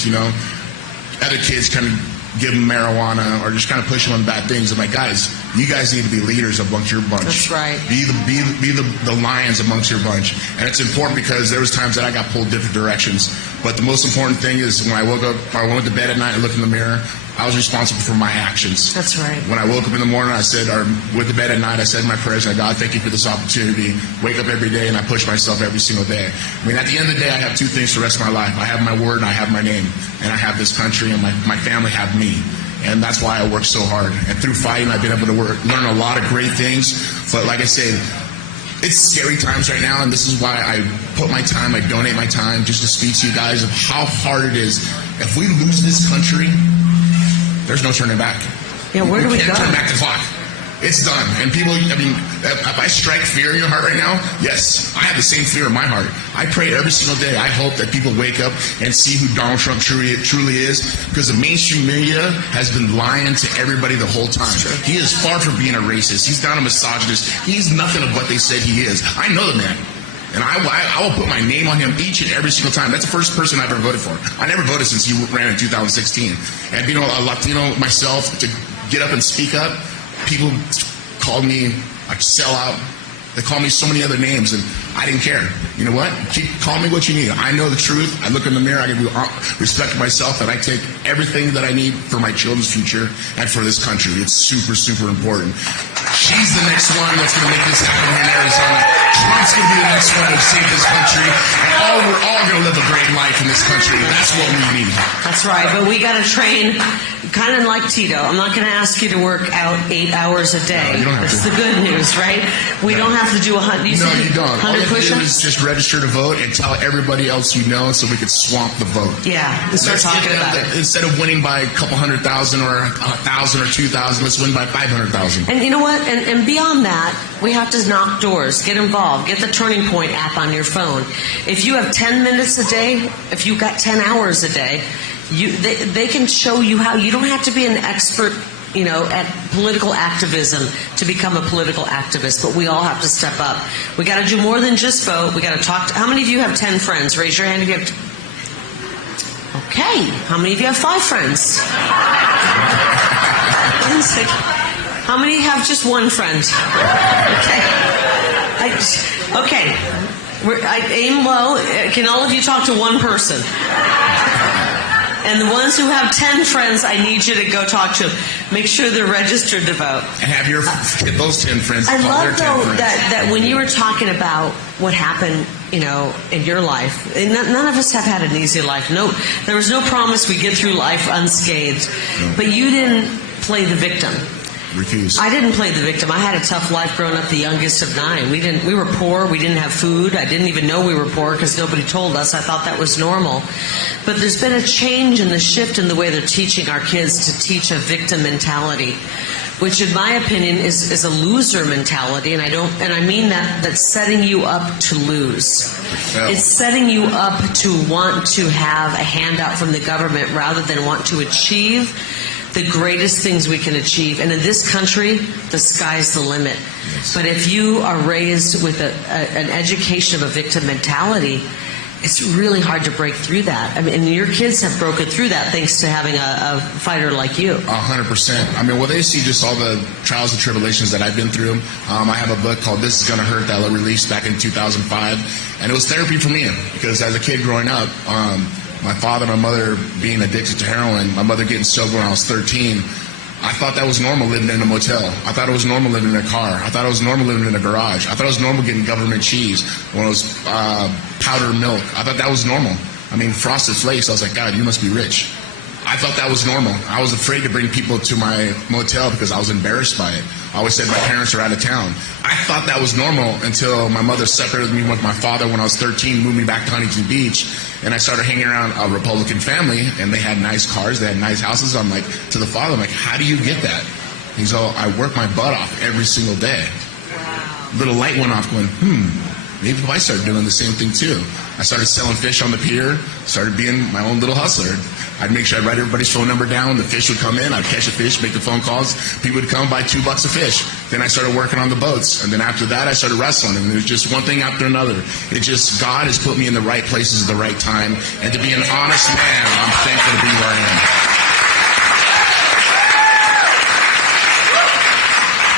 other kids kind of give them marijuana or just kind of push them on bad things. I'm like, guys, you guys need to be leaders amongst your bunch. That's right. Be the lions amongst your bunch. And it's important because there was times that I got pulled different directions. But the most important thing is when I woke up, or I went to bed at night and looked in the mirror, I was responsible for my actions. That's right. When I woke up in the morning, I said, or went to bed at night, I said my prayers, and God, thank you for this opportunity. Wake up every day, and I push myself every single day. I mean, at the end of the day, I have two things for the rest of my life. I have my word, and I have my name. And I have this country, and my family have me. And that's why I work so hard. And through fighting, I've been able to learn a lot of great things. But like I said, it's scary times right now, and this is why I put my time, I donate my time just to speak to you guys of how hard it is. If we lose this country, there's no turning back. Yeah, where do we go? Can't turn back the clock. It's done. And people, I mean, if I strike fear in your heart right now, yes, I have the same fear in my heart. I pray every single day. I hope that people wake up and see who Donald Trump truly is, because the mainstream media has been lying to everybody the whole time. He is far from being a racist. He's not a misogynist. He's nothing of what they said he is. I know the man. And I will put my name on him each and every single time. That's the first person I've ever voted for. I never voted since he ran in 2016. And being a Latino myself, to get up and speak up, people called me a sellout. They call me so many other names, and I didn't care. You know what? Call me what you need. I know the truth. I look in the mirror. I can respect myself, and I take everything that I need for my children's future and for this country. It's super, super important. She's the next one that's going to make this happen here in Arizona. Trump's going to be the next one to save this country, and we're all going to live a great life in this country. That's what we need. That's right, but we got to train kind of like Tito. I'm not going to ask you to work out 8 hours a day. No, you don't have That's to. the good news, right? We don't have to do 100. No, you don't. All 100 you have to do push-ups? is just register to vote and tell everybody else you know, so we could swamp the vote. Yeah, and start Let's talking get about it. Instead of winning by a couple 100,000 or 1,000 or 2,000, let's win by 500,000. And you know what? And beyond that, we have to knock doors, get involved, get the Turning Point app on your phone. If you have 10 minutes a day, if you've got 10 hours a day, they can show you how. You don't have to be an expert, at political activism to become a political activist, but we all have to step up. We got to do more than just vote. We got to talk. How many of you have 10 friends? Raise your hand if you have. Okay. How many of you have 5 friends? How many have just one friend? Okay. I aim low. Can all of you talk to one person? And the ones who have 10 friends, I need you to go talk to them. Make sure they're registered to vote. And have those 10 friends I call love, their 10 though, friends. that when you were talking about what happened, in your life, and none of us have had an easy life. No, there was no promise we get through life unscathed. No. But you didn't play the victim. Refuse. I didn't play the victim. I had a tough life growing up, the youngest of 9. We were poor. We didn't have food. I didn't even know we were poor because nobody told us. I thought that was normal. But there's been a change in the shift in the way they're teaching our kids to teach a victim mentality, which in my opinion is a loser mentality, and I mean that's setting you up to lose. Yeah. It's setting you up to want to have a handout from the government rather than want to achieve the greatest things we can achieve. And in this country, the sky's the limit. Yes. But if you are raised with an education of a victim mentality, it's really hard to break through that. I mean, and your kids have broken through that thanks to having a fighter like you. 100%. I mean, well, they see just all the trials and tribulations that I've been through. I have a book called This Is Gonna Hurt that I released back in 2005. And it was therapy for me because as a kid growing up, my father and my mother being addicted to heroin, my mother getting sober when I was 13, I thought that was normal living in a motel. I thought it was normal living in a car. I thought it was normal living in a garage. I thought it was normal getting government cheese when it was powdered milk. I thought that was normal. I mean, Frosted Flakes, I was like, God, you must be rich. I thought that was normal. I was afraid to bring people to my motel because I was embarrassed by it. I always said my parents are out of town. I thought that was normal until my mother separated me with my father when I was 13, moved me back to Huntington Beach, and I started hanging around a Republican family, and they had nice cars, they had nice houses. I'm like, to the father, I'm like, how do you get that? He's all, I work my butt off every single day. Little light went off going, maybe if I start doing the same thing too. I started selling fish on the pier, started being my own little hustler. I'd make sure I'd write everybody's phone number down. The fish would come in. I'd catch a fish, make the phone calls. People would come, buy $2 a fish. Then I started working on the boats. And then after that, I started wrestling. And there's just one thing after another. It just, God has put me in the right places at the right time. And to be an honest man, I'm thankful to be where I am.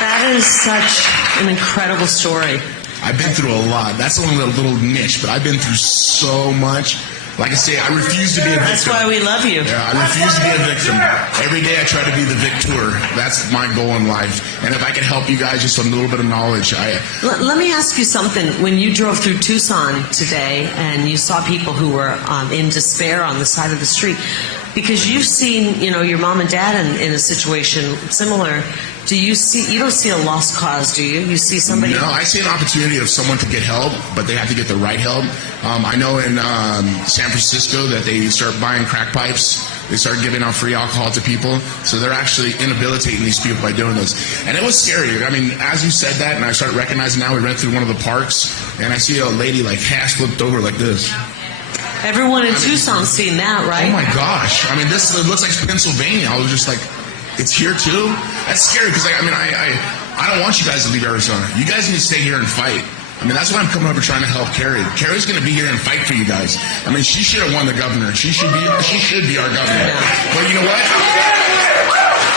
That is such an incredible story. I've been through a lot. That's only a little niche, but I've been through so much. Like I say, I refuse to be a victim. That's why we love you. Yeah, I refuse to be a victim. Every day I try to be the victor. That's my goal in life. And if I can help you guys just a little bit of knowledge, Let me ask you something. When you drove through Tucson today and you saw people who were in despair on the side of the street, because you've seen, your mom and dad in a situation similar. You don't see a lost cause, do you? You see somebody? No, I see an opportunity if someone could get help, but they have to get the right help. I know in San Francisco that they start buying crack pipes They started giving out free alcohol to people. So they're actually inhabilitating these people by doing this. And it was scary. I mean, as you said that, and I started recognizing now, we ran through one of the parks, and I see a lady like half flipped over like this. Everyone in Tucson's seen that, right? Oh my gosh. I mean, this looks like Pennsylvania. I was just like, it's here too? That's scary because I don't want you guys to leave Arizona. You guys need to stay here and fight. I mean, that's why I'm coming over trying to help Kari. Kari's going to be here and fight for you guys. I mean, she should have won the governor. She should be our governor. But you know what?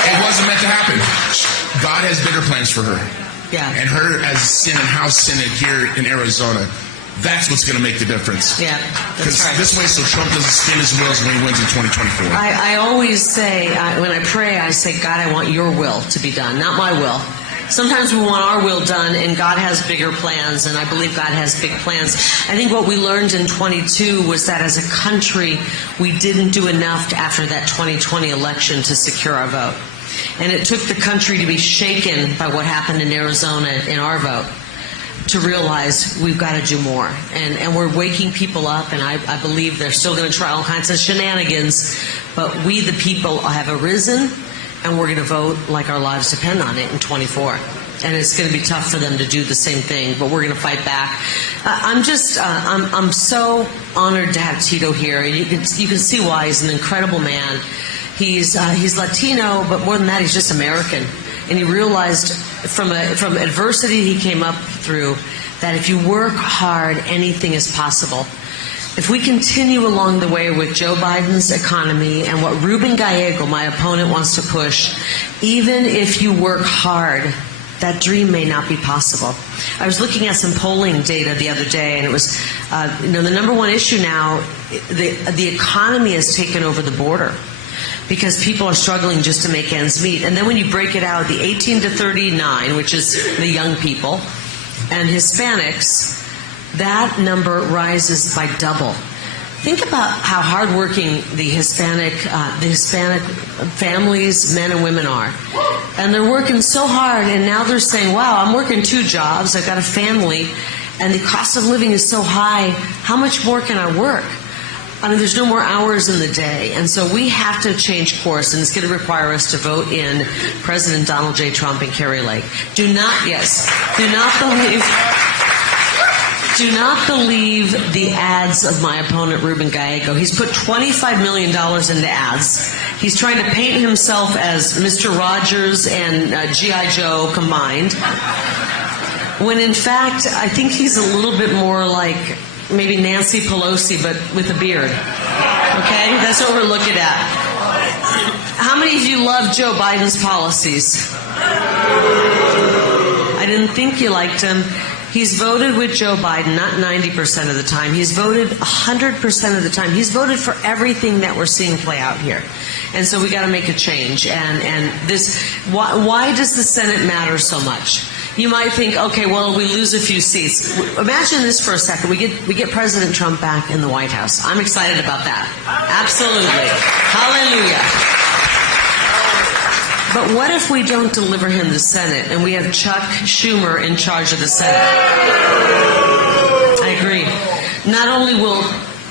It wasn't meant to happen. God has bigger plans for her. Yeah. And her as House Senate here in Arizona. That's what's going to make the difference. Yeah, because right. this way, so Trump doesn't spin his wheels when he wins in 2024. I always say, when I pray, I say, God, I want your will to be done, not my will. Sometimes we want our will done, and God has bigger plans, and I believe God has big plans. I think what we learned in 22 was that as a country, we didn't do enough after that 2020 election to secure our vote. And it took the country to be shaken by what happened in Arizona in our vote, to realize we've got to do more. And we're waking people up, and I believe they're still going to try all kinds of shenanigans, but we the people have arisen, and we're going to vote like our lives depend on it in 24. And it's going to be tough for them to do the same thing, but we're going to fight back. I'm so honored to have Tito here. You can see why. He's an incredible man. He's Latino, but more than that, he's just American. And he realized from adversity he came up through that if you work hard, anything is possible. If we continue along the way with Joe Biden's economy and what Ruben Gallego, my opponent, wants to push, even if you work hard, that dream may not be possible. I was looking at some polling data the other day, and it was, the number one issue now, the economy has taken over the border, because people are struggling just to make ends meet. And then when you break it out, the 18 to 39, which is the young people, and Hispanics, that number rises by double. Think about how hardworking the Hispanic families, men and women are. And they're working so hard, and now they're saying, wow, I'm working 2 jobs, I've got a family, and the cost of living is so high, how much more can I work? I mean, there's no more hours in the day. And so we have to change course, and it's going to require us to vote in President Donald J. Trump and Kari Lake. Do not believe the ads of my opponent, Ruben Gallego. He's put $25 million into ads. He's trying to paint himself as Mr. Rogers and G.I. Joe combined, when in fact, I think he's a little bit more like maybe Nancy Pelosi, but with a beard. Okay? That's what we're looking at. How many of you love Joe Biden's policies? I didn't think you liked him. He's voted with Joe Biden, not 90% of the time. He's voted 100% of the time. He's voted for everything that we're seeing play out here. And so we got to make a change. And this, why does the Senate matter so much? You might think, okay, well, we lose a few seats. Imagine this for a second. We get President Trump back in the White House. I'm excited about that. Absolutely. Hallelujah. But what if we don't deliver him the Senate and we have Chuck Schumer in charge of the Senate? I agree. Not only will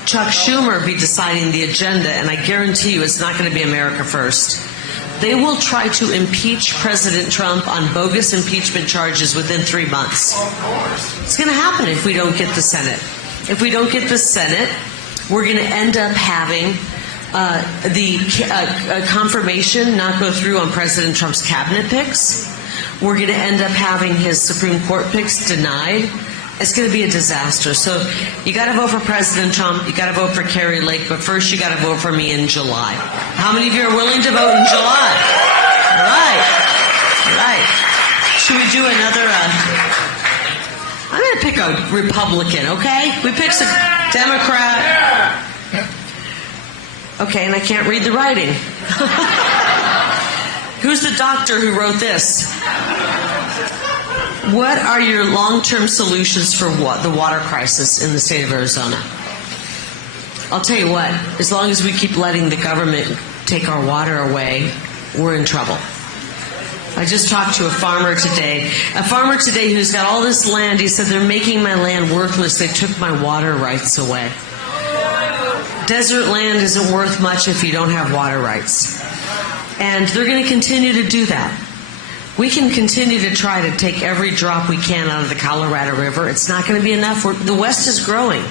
Chuck Schumer be deciding the agenda, and I guarantee you it's not going to be America first. They will try to impeach President Trump on bogus impeachment charges within 3 months. It's going to happen if we don't get the Senate. If we don't get the Senate, we're going to end up having the confirmation not go through on President Trump's cabinet picks. We're going to end up having his Supreme Court picks denied. It's going to be a disaster. So you got to vote for President Trump. You got to vote for Kari Lake. But first, you got to vote for me in July. How many of you are willing to vote in July? Right. Should we do another? I'm going to pick a Republican. Okay, we picked a Democrat. Okay, and I can't read the writing. Who's the doctor who wrote this? What are your long-term solutions for the water crisis in the state of Arizona? I'll tell you what, as long as we keep letting the government take our water away, we're in trouble. I just talked to a farmer today who's got all this land. He said, they're making my land worthless. They took my water rights away. Desert land isn't worth much if you don't have water rights. And they're going to continue to do that. We can continue to try to take every drop we can out of the Colorado River. It's not going to be enough. The West is growing.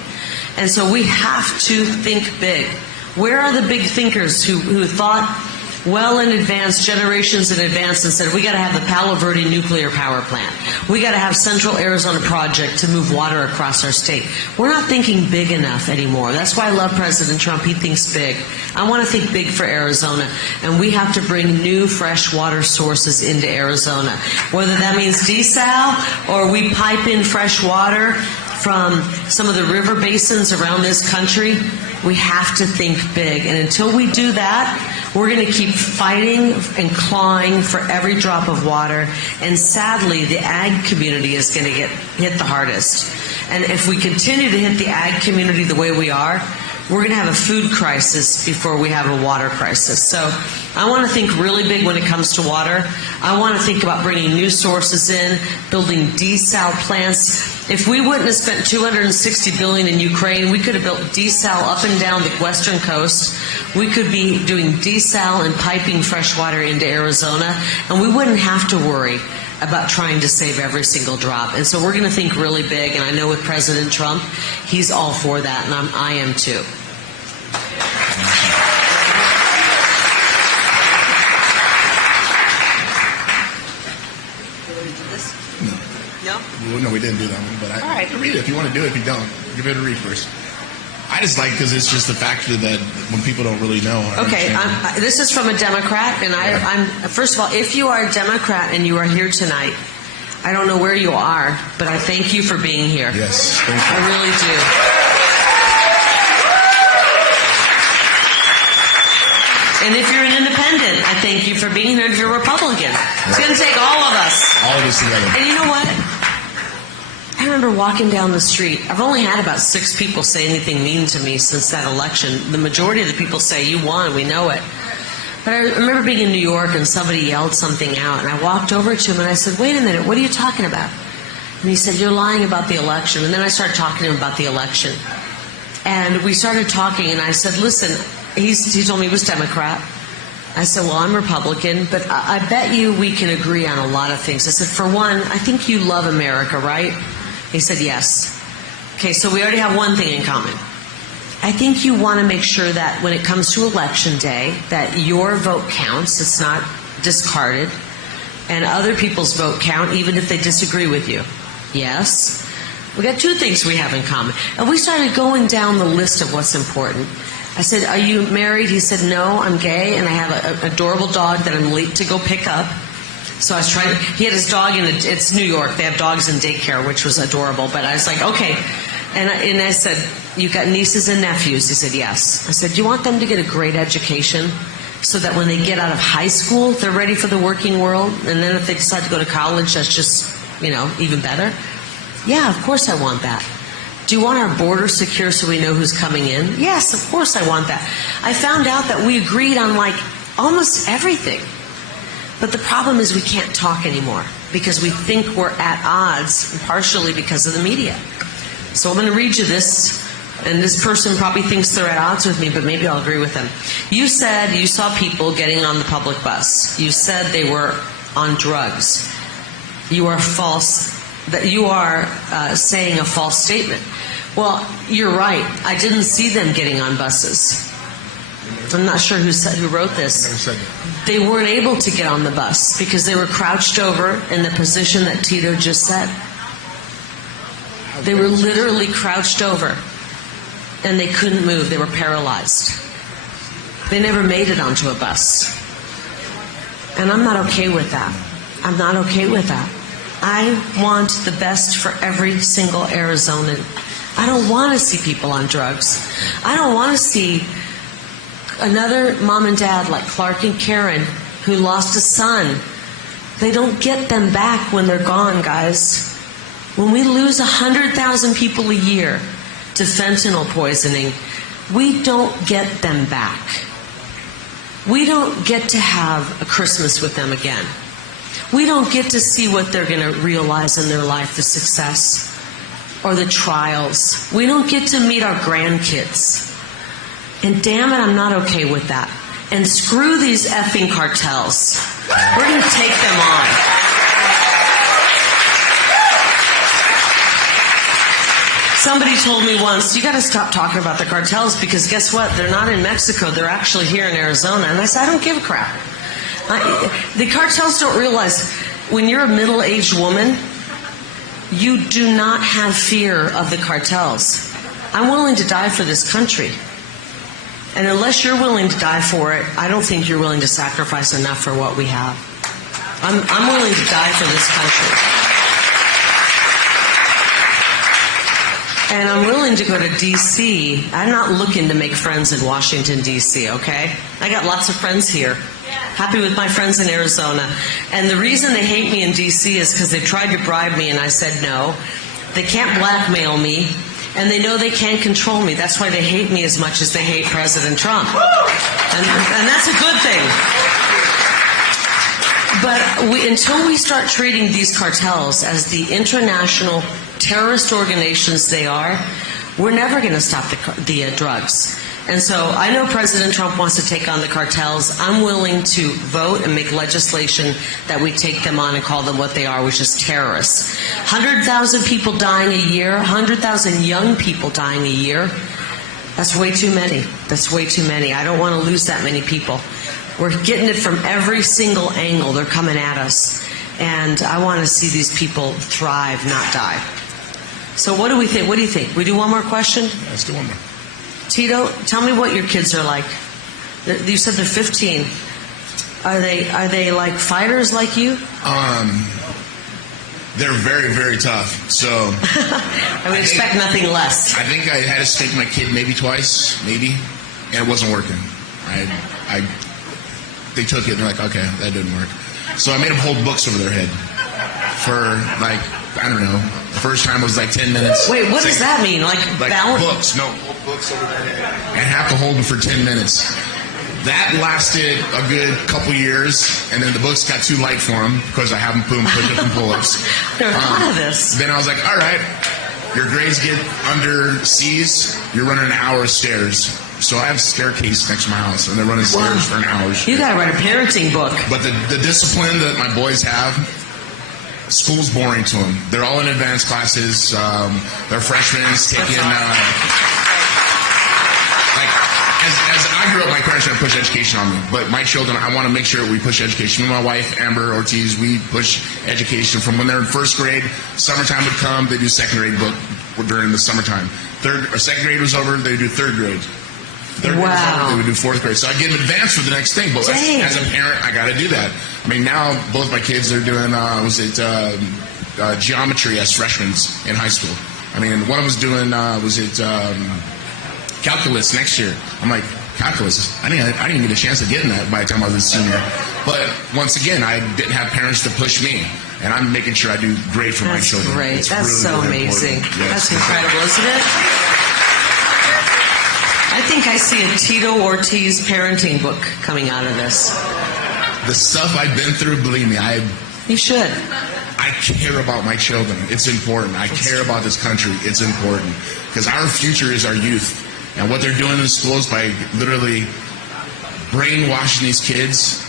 And so we have to think big. Where are the big thinkers who thought well in advance, generations in advance, and said, we got to have the Palo Verde nuclear power plant. We got to have Central Arizona Project to move water across our state. We're not thinking big enough anymore. That's why I love President Trump. He thinks big. I want to think big for Arizona, and we have to bring new fresh water sources into Arizona. Whether that means desal or we pipe in fresh water from some of the river basins around this country, we have to think big. And until we do that, we're going to keep fighting and clawing for every drop of water. And sadly, the ag community is going to get hit the hardest. And if we continue to hit the ag community the way we are, we're going to have a food crisis before we have a water crisis. So I want to think really big when it comes to water. I want to think about bringing new sources in, building desal plants. If we wouldn't have spent $260 billion in Ukraine, we could have built desal up and down the western coast. We could be doing desal and piping fresh water into Arizona, and we wouldn't have to worry about trying to save every single drop. And so we're going to think really big, and I know with President Trump, he's all for that, and I am too. No? No, we didn't do that one, but All right. I can read it if you want to do it. If you don't, give it a read first. I just like because it's just the factor that when people don't really know. Okay, this is from a Democrat, and I'm first of all, if you are a Democrat and you are here tonight, I don't know where you are, but I thank you for being here. Yes, thank you. I really do. And if you're an independent, I thank you for being here. If you're a Republican, it's going to take all of us. All of us together. And you know what? I remember walking down the street. I've only had about 6 people say anything mean to me since that election. The majority of the people say, you won, we know it. But I remember being in New York and somebody yelled something out, and I walked over to him and I said, wait a minute, what are you talking about? And he said, you're lying about the election. And then I started talking to him about the election. And we started talking, and I said, listen, he told me he was Democrat. I said, well, I'm Republican, but I bet you we can agree on a lot of things. I said, for one, I think you love America, right? He said, yes. Okay, so we already have one thing in common. I think you want to make sure that when it comes to election day, that your vote counts, it's not discarded, and other people's vote count, even if they disagree with you. Yes. We got 2 things we have in common. And we started going down the list of what's important. I said, are you married? He said, no, I'm gay, and I have an adorable dog that I'm late to go pick up. So I was trying, he had his dog it's New York, they have dogs in daycare, which was adorable, but I was like, okay. And I said, you got nieces and nephews? He said, yes. I said, do you want them to get a great education so that when they get out of high school, they're ready for the working world? And then if they decide to go to college, that's just, even better? Yeah, of course I want that. Do you want our border secure so we know who's coming in? Yes, of course I want that. I found out that we agreed on almost everything. But the problem is we can't talk anymore because we think we're at odds, partially because of the media. So I'm going to read you this, and this person probably thinks they're at odds with me, but maybe I'll agree with them. You said you saw people getting on the public bus. You said they were on drugs. You are false. That you are saying a false statement. Well, you're right. I didn't see them getting on buses. I'm not sure who wrote this. They weren't able to get on the bus because they were crouched over in the position that Tito just said. They were literally crouched over, and they couldn't move. They were paralyzed. They never made it onto a bus. And I'm not okay with that. I'm not okay with that. I want the best for every single Arizonan. I don't want to see people on drugs. I don't want to see another mom and dad like Clark and Karen who lost a son. They don't get them back when they're gone, guys. When we lose 100,000 people a year to fentanyl poisoning, we don't get them back. We don't get to have a Christmas with them again. We don't get to see what they're going to realize in their life, the success or the trials. We don't get to meet our grandkids. And damn it, I'm not okay with that. And screw these effing cartels. We're going to take them on. Somebody told me once, you got to stop talking about the cartels because guess what? They're not in Mexico. They're actually here in Arizona. And I said, I don't give a crap. The cartels don't realize when you're a middle-aged woman, you do not have fear of the cartels. I'm willing to die for this country. And unless you're willing to die for it, I don't think you're willing to sacrifice enough for what we have. I'm willing to die for this country. And I'm willing to go to D.C. I'm not looking to make friends in Washington, D.C., okay? I got lots of friends here. Happy with my friends in Arizona. And the reason they hate me in D.C. is because they tried to bribe me and I said no. They can't blackmail me. And they know they can't control me. That's why they hate me as much as they hate President Trump. And that's a good thing. But until we start treating these cartels as the international terrorist organizations they are, we're never going to stop the drugs. And so I know President Trump wants to take on the cartels. I'm willing to vote and make legislation that we take them on and call them what they are, which is terrorists. 100,000 people dying a year, 100,000 young people dying a year. That's way too many. That's way too many. I don't want to lose that many people. We're getting it from every single angle. They're coming at us. And I want to see these people thrive, not die. So what do we think? What do you think? We do one more question? Let's do one more. Tito, tell me what your kids are like. You said they're 15. Are they like fighters like you? They're very, very tough. So I would expect nothing less. I think I had to spank my kid maybe twice, maybe, and it wasn't working. They took it and they're like, okay, that didn't work. So I made them hold books over their head for like, I don't know. The first time was like 10 minutes. Wait, what does that mean? Like balance? Books, no, hold books over their head. And have to hold them for 10 minutes. That lasted a good couple years, and then the books got too light for them because I have them put different pull-ups. There are a lot of this. Then I was like, all right, your grades get under C's, you're running an hour of stairs. So I have a staircase next to my house, and they're running stairs for an hour. You got to write a parenting book. But the discipline that my boys have, school's boring to them. They're all in advanced classes. They're freshmen taking... As I grew up, my parents didn't push education on me. But my children, I want to make sure we push education. Me and my wife, Amber Ortiz, we push education from when they're in first grade. Summertime would come, they do second grade book during the summertime. Second grade was over, they do third grade. Third grade was over, they would do fourth grade. So I get them advanced for the next thing. But as a parent, I got to do that. I mean, now both my kids are doing, geometry as freshmen in high school. I mean, one of them was doing, calculus next year. I'm like, calculus? I didn't get a chance of getting that by the time I was a senior. But once again, I didn't have parents to push me. And I'm making sure I do great for my children. Great. That's really, so really amazing. Yes. That's incredible, isn't it? I think I see a Tito Ortiz parenting book coming out of this. The stuff I've been through, believe me, You should. I care about my children. It's important. I care about this country. It's important. Because our future is our youth. And what they're doing in schools by literally brainwashing these kids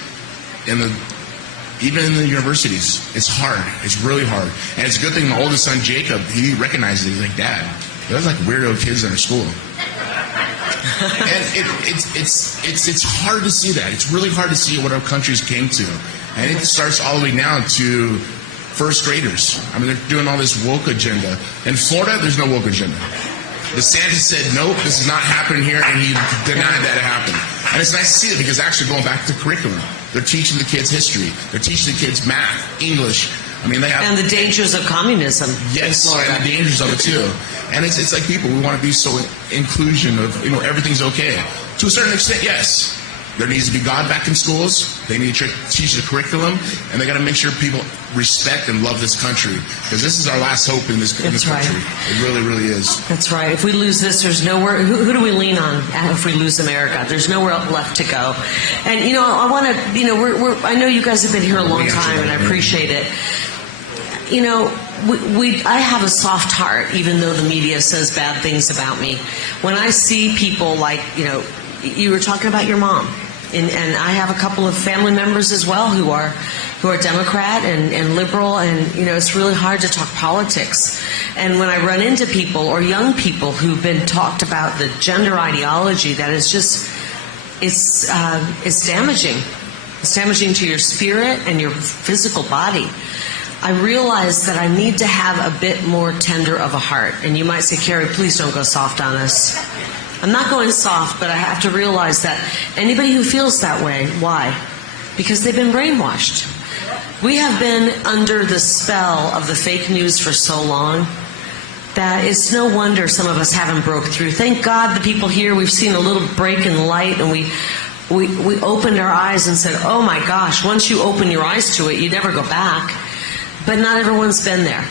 even in the universities, it's hard. It's really hard. And it's a good thing my oldest son, Jacob, he recognizes it. He's like, Dad, there's like weirdo kids in our school. And it's hard to see that. It's really hard to see what our countries came to. And it starts all the way down to first graders. I mean, they're doing all this woke agenda. In Florida, there's no woke agenda. DeSantis said, nope, this is not happening here, and he denied that it happened. And it's nice to see it because actually going back to the curriculum, they're teaching the kids history. They're teaching the kids math, English. I mean, they have... And the dangers of communism. Yes, and the dangers of it, too. And it's like people, we want to be so inclusion of, everything's okay. To a certain extent, yes. There needs to be God back in schools. They need to teach the curriculum, and they got to make sure people respect and love this country because this is our last hope in this country. Right. It really, really is. That's right. If we lose this, there's nowhere. Who do we lean on if we lose America? There's nowhere left to go. And I want to. I know you guys have been here a long time, and I appreciate it. I have a soft heart, even though the media says bad things about me. When I see people like, you were talking about your mom, and I have a couple of family members as well who are Democrat and liberal, and it's really hard to talk politics. And when I run into people or young people who've been talked about the gender ideology, that is just it's damaging. It's damaging to your spirit and your physical body. I realize that I need to have a bit more tender of a heart. And you might say, Kari, please don't go soft on us. I'm not going soft, but I have to realize that anybody who feels that way, why? Because they've been brainwashed. We have been under the spell of the fake news for so long that it's no wonder some of us haven't broke through. Thank God the people here, we've seen a little break in the light, and we opened our eyes and said, oh my gosh, once you open your eyes to it, you never go back. But not everyone's been there.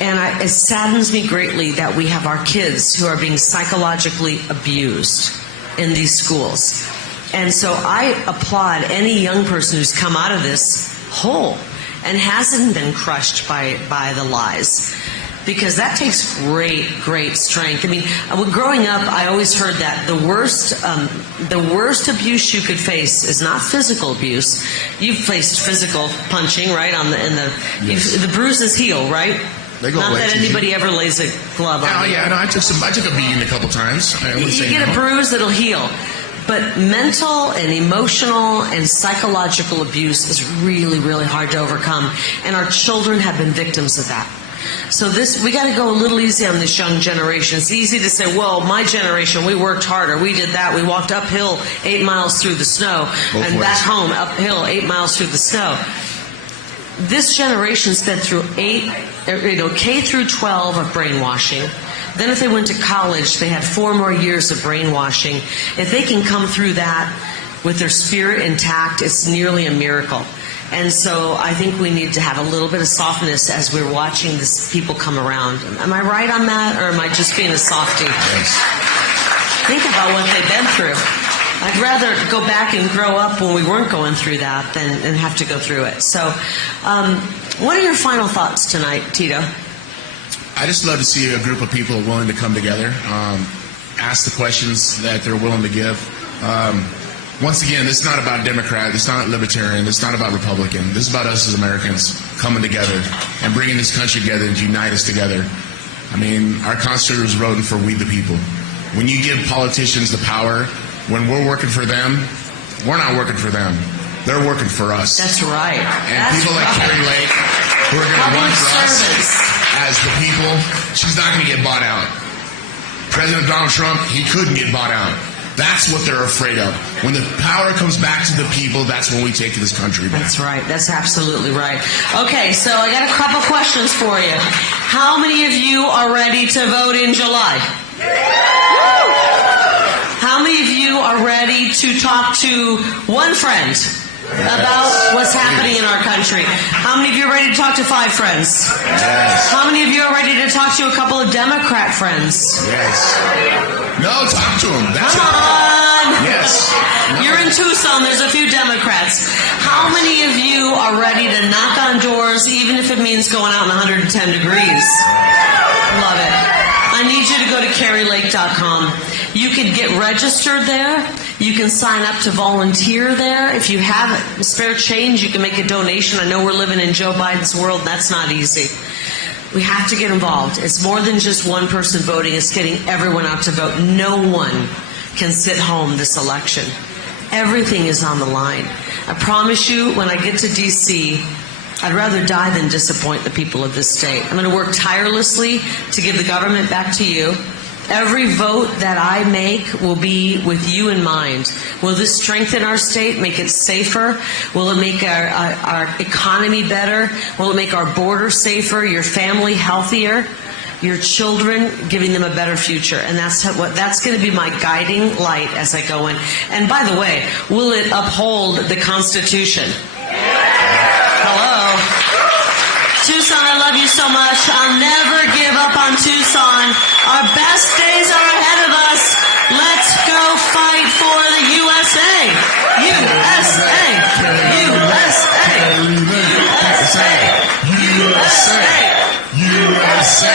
And it saddens me greatly that we have our kids who are being psychologically abused in these schools. And so I applaud any young person who's come out of this whole and hasn't been crushed by the lies. Because that takes great strength. I mean, growing up, I always heard that the worst abuse you could face is not physical abuse. You've faced physical punching, right? Yes. The bruises heal, right? They go not away. that anybody ever lays a glove on you. Yeah, no, I took a beating a couple times. You get a bruise, it'll heal. But mental and emotional and psychological abuse is really, really hard to overcome. And our children have been victims of that. So we got to go a little easy on this young generation. It's easy to say, well, my generation, we worked harder. We did that. We walked uphill 8 miles through the snow and back home uphill 8 miles through the snow. This generation's been through K through 12 of brainwashing. Then if they went to college, they had 4 more years of brainwashing. If they can come through that with their spirit intact, it's nearly a miracle. And so I think we need to have a little bit of softness as we're watching these people come around. Am I right on that, or am I just being a softie? Yes. Think about what they've been through. I'd rather go back and grow up when we weren't going through that than have to go through it. So what are your final thoughts tonight, Tito? I just love to see a group of people willing to come together, ask the questions that they're willing to give. Once again, this is not about Democrat, it's not Libertarian, it's not about Republican. This is about us as Americans coming together and bringing this country together and unite us together. I mean, our Constitution was written for we the people. When you give politicians the power, when we're working for them, we're not working for them. They're working for us. That's right. And people like Kari Lake, who are going to run for us as the people, she's not going to get bought out. President Donald Trump, he couldn't get bought out. That's what they're afraid of. When the power comes back to the people, that's when we take this country back. That's right. That's absolutely right. Okay, so I got a couple questions for you. How many of you are ready to vote in July? How many of you are ready to talk to one friend about what's happening in our country? How many of you are ready to talk to 5 friends? Yes. How many of you are ready to talk to a couple of Democrat friends? Yes. No, talk to them. That's Come on! Yes. No. You're in Tucson, there's a few Democrats. How many of you are ready to knock on doors, even if it means going out in 110 degrees? Love it. I need you to go to KariLake.com. You can get registered there. You can sign up to volunteer there. If you have spare change, you can make a donation. I know we're living in Joe Biden's world. That's not easy. We have to get involved. It's more than just one person voting. It's getting everyone out to vote. No one can sit home this election. Everything is on the line. I promise you, when I get to D.C., I'd rather die than disappoint the people of this state. I'm going to work tirelessly to give the government back to you. Every vote that I make will be with you in mind. Will this strengthen our state, make it safer? Will it make our economy better? Will it make our border safer, your family healthier, your children, giving them a better future? And that's going to be my guiding light as I go in. And by the way, will it uphold the Constitution? Hello? Tucson, I love you so much. I'll never give up on Tucson. Our best days are ahead of us. Let's go fight for the USA. USA. USA. USA. USA. USA!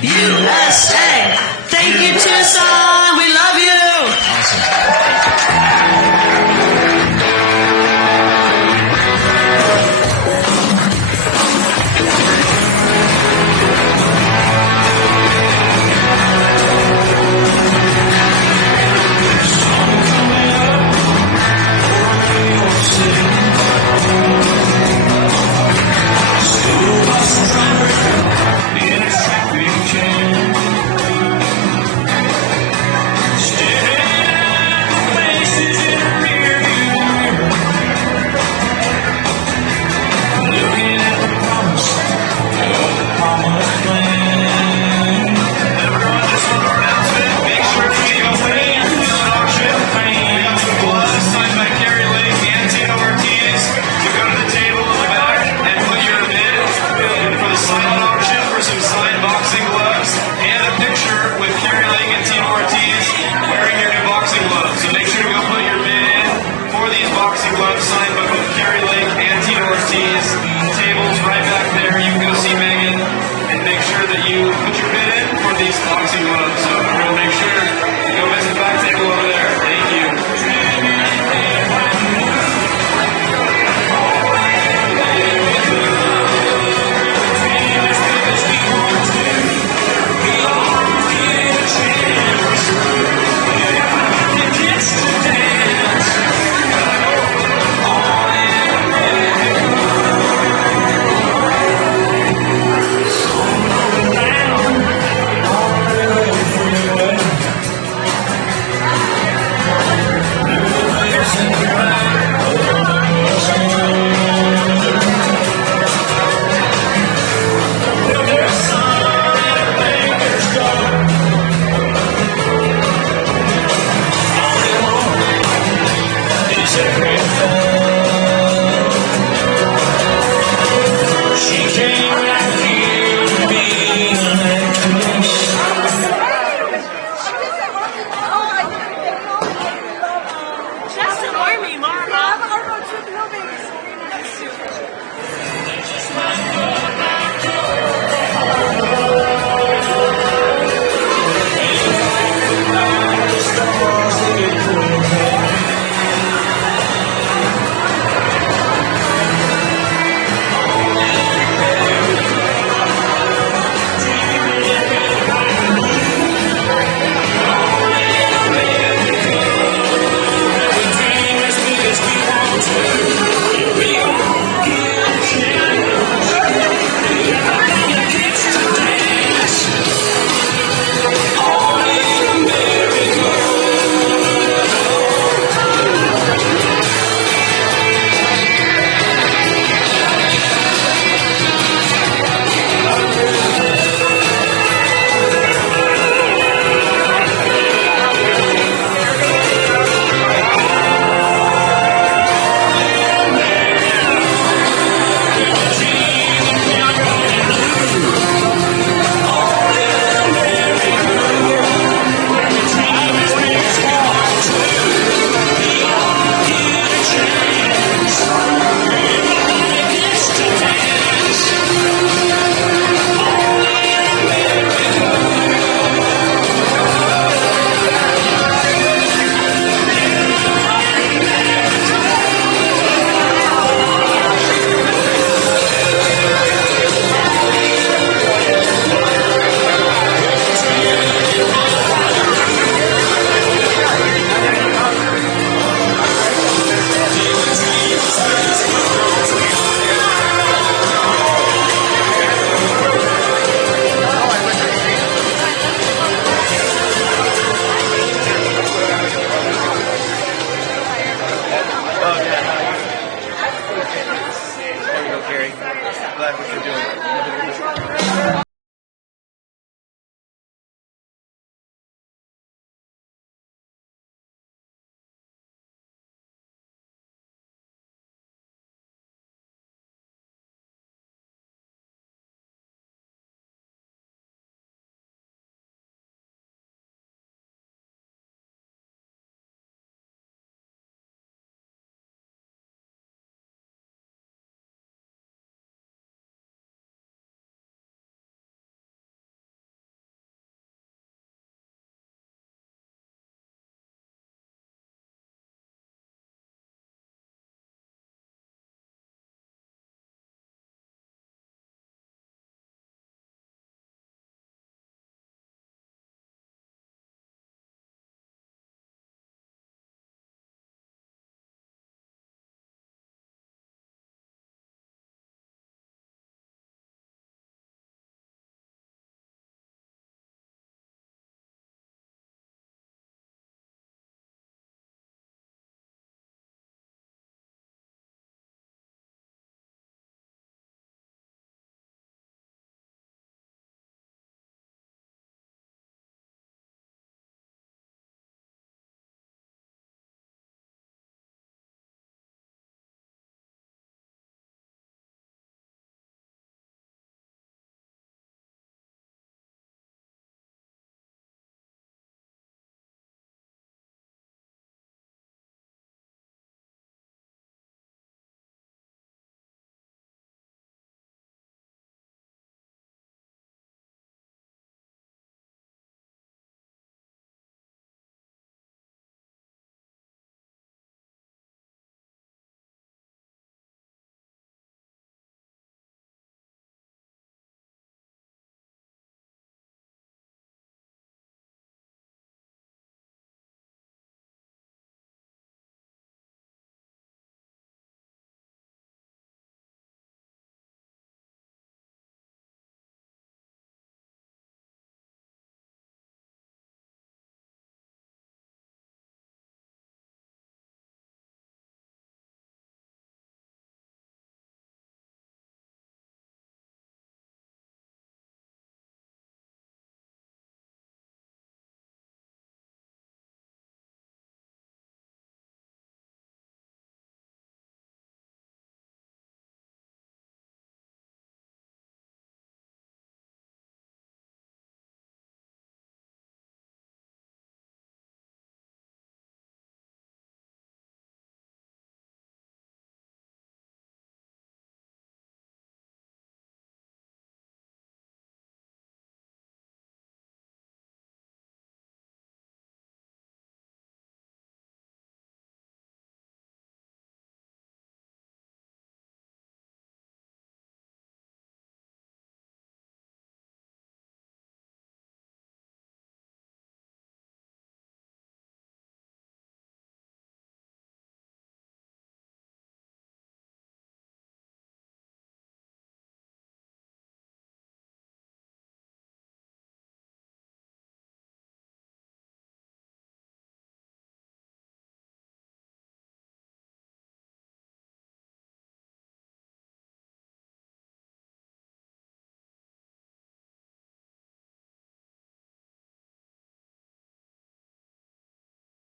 USA! Thank you, Tucson. We love you. Awesome. Signed by Kari Lake and Tito Ortiz to go to the table in the back and put your bid in for the silent auction for some signed boxing gloves and a picture with Kari Lake and Tito Ortiz wearing your new boxing gloves. So make sure to go put your bid in for these boxing gloves signed by both Kari Lake and Tito Ortiz. Tables right back there. You can go see Megan and make sure that you put your bid in for these boxing gloves. So everyone make sure to go visit the back table over there. Thank you.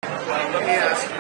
Let me ask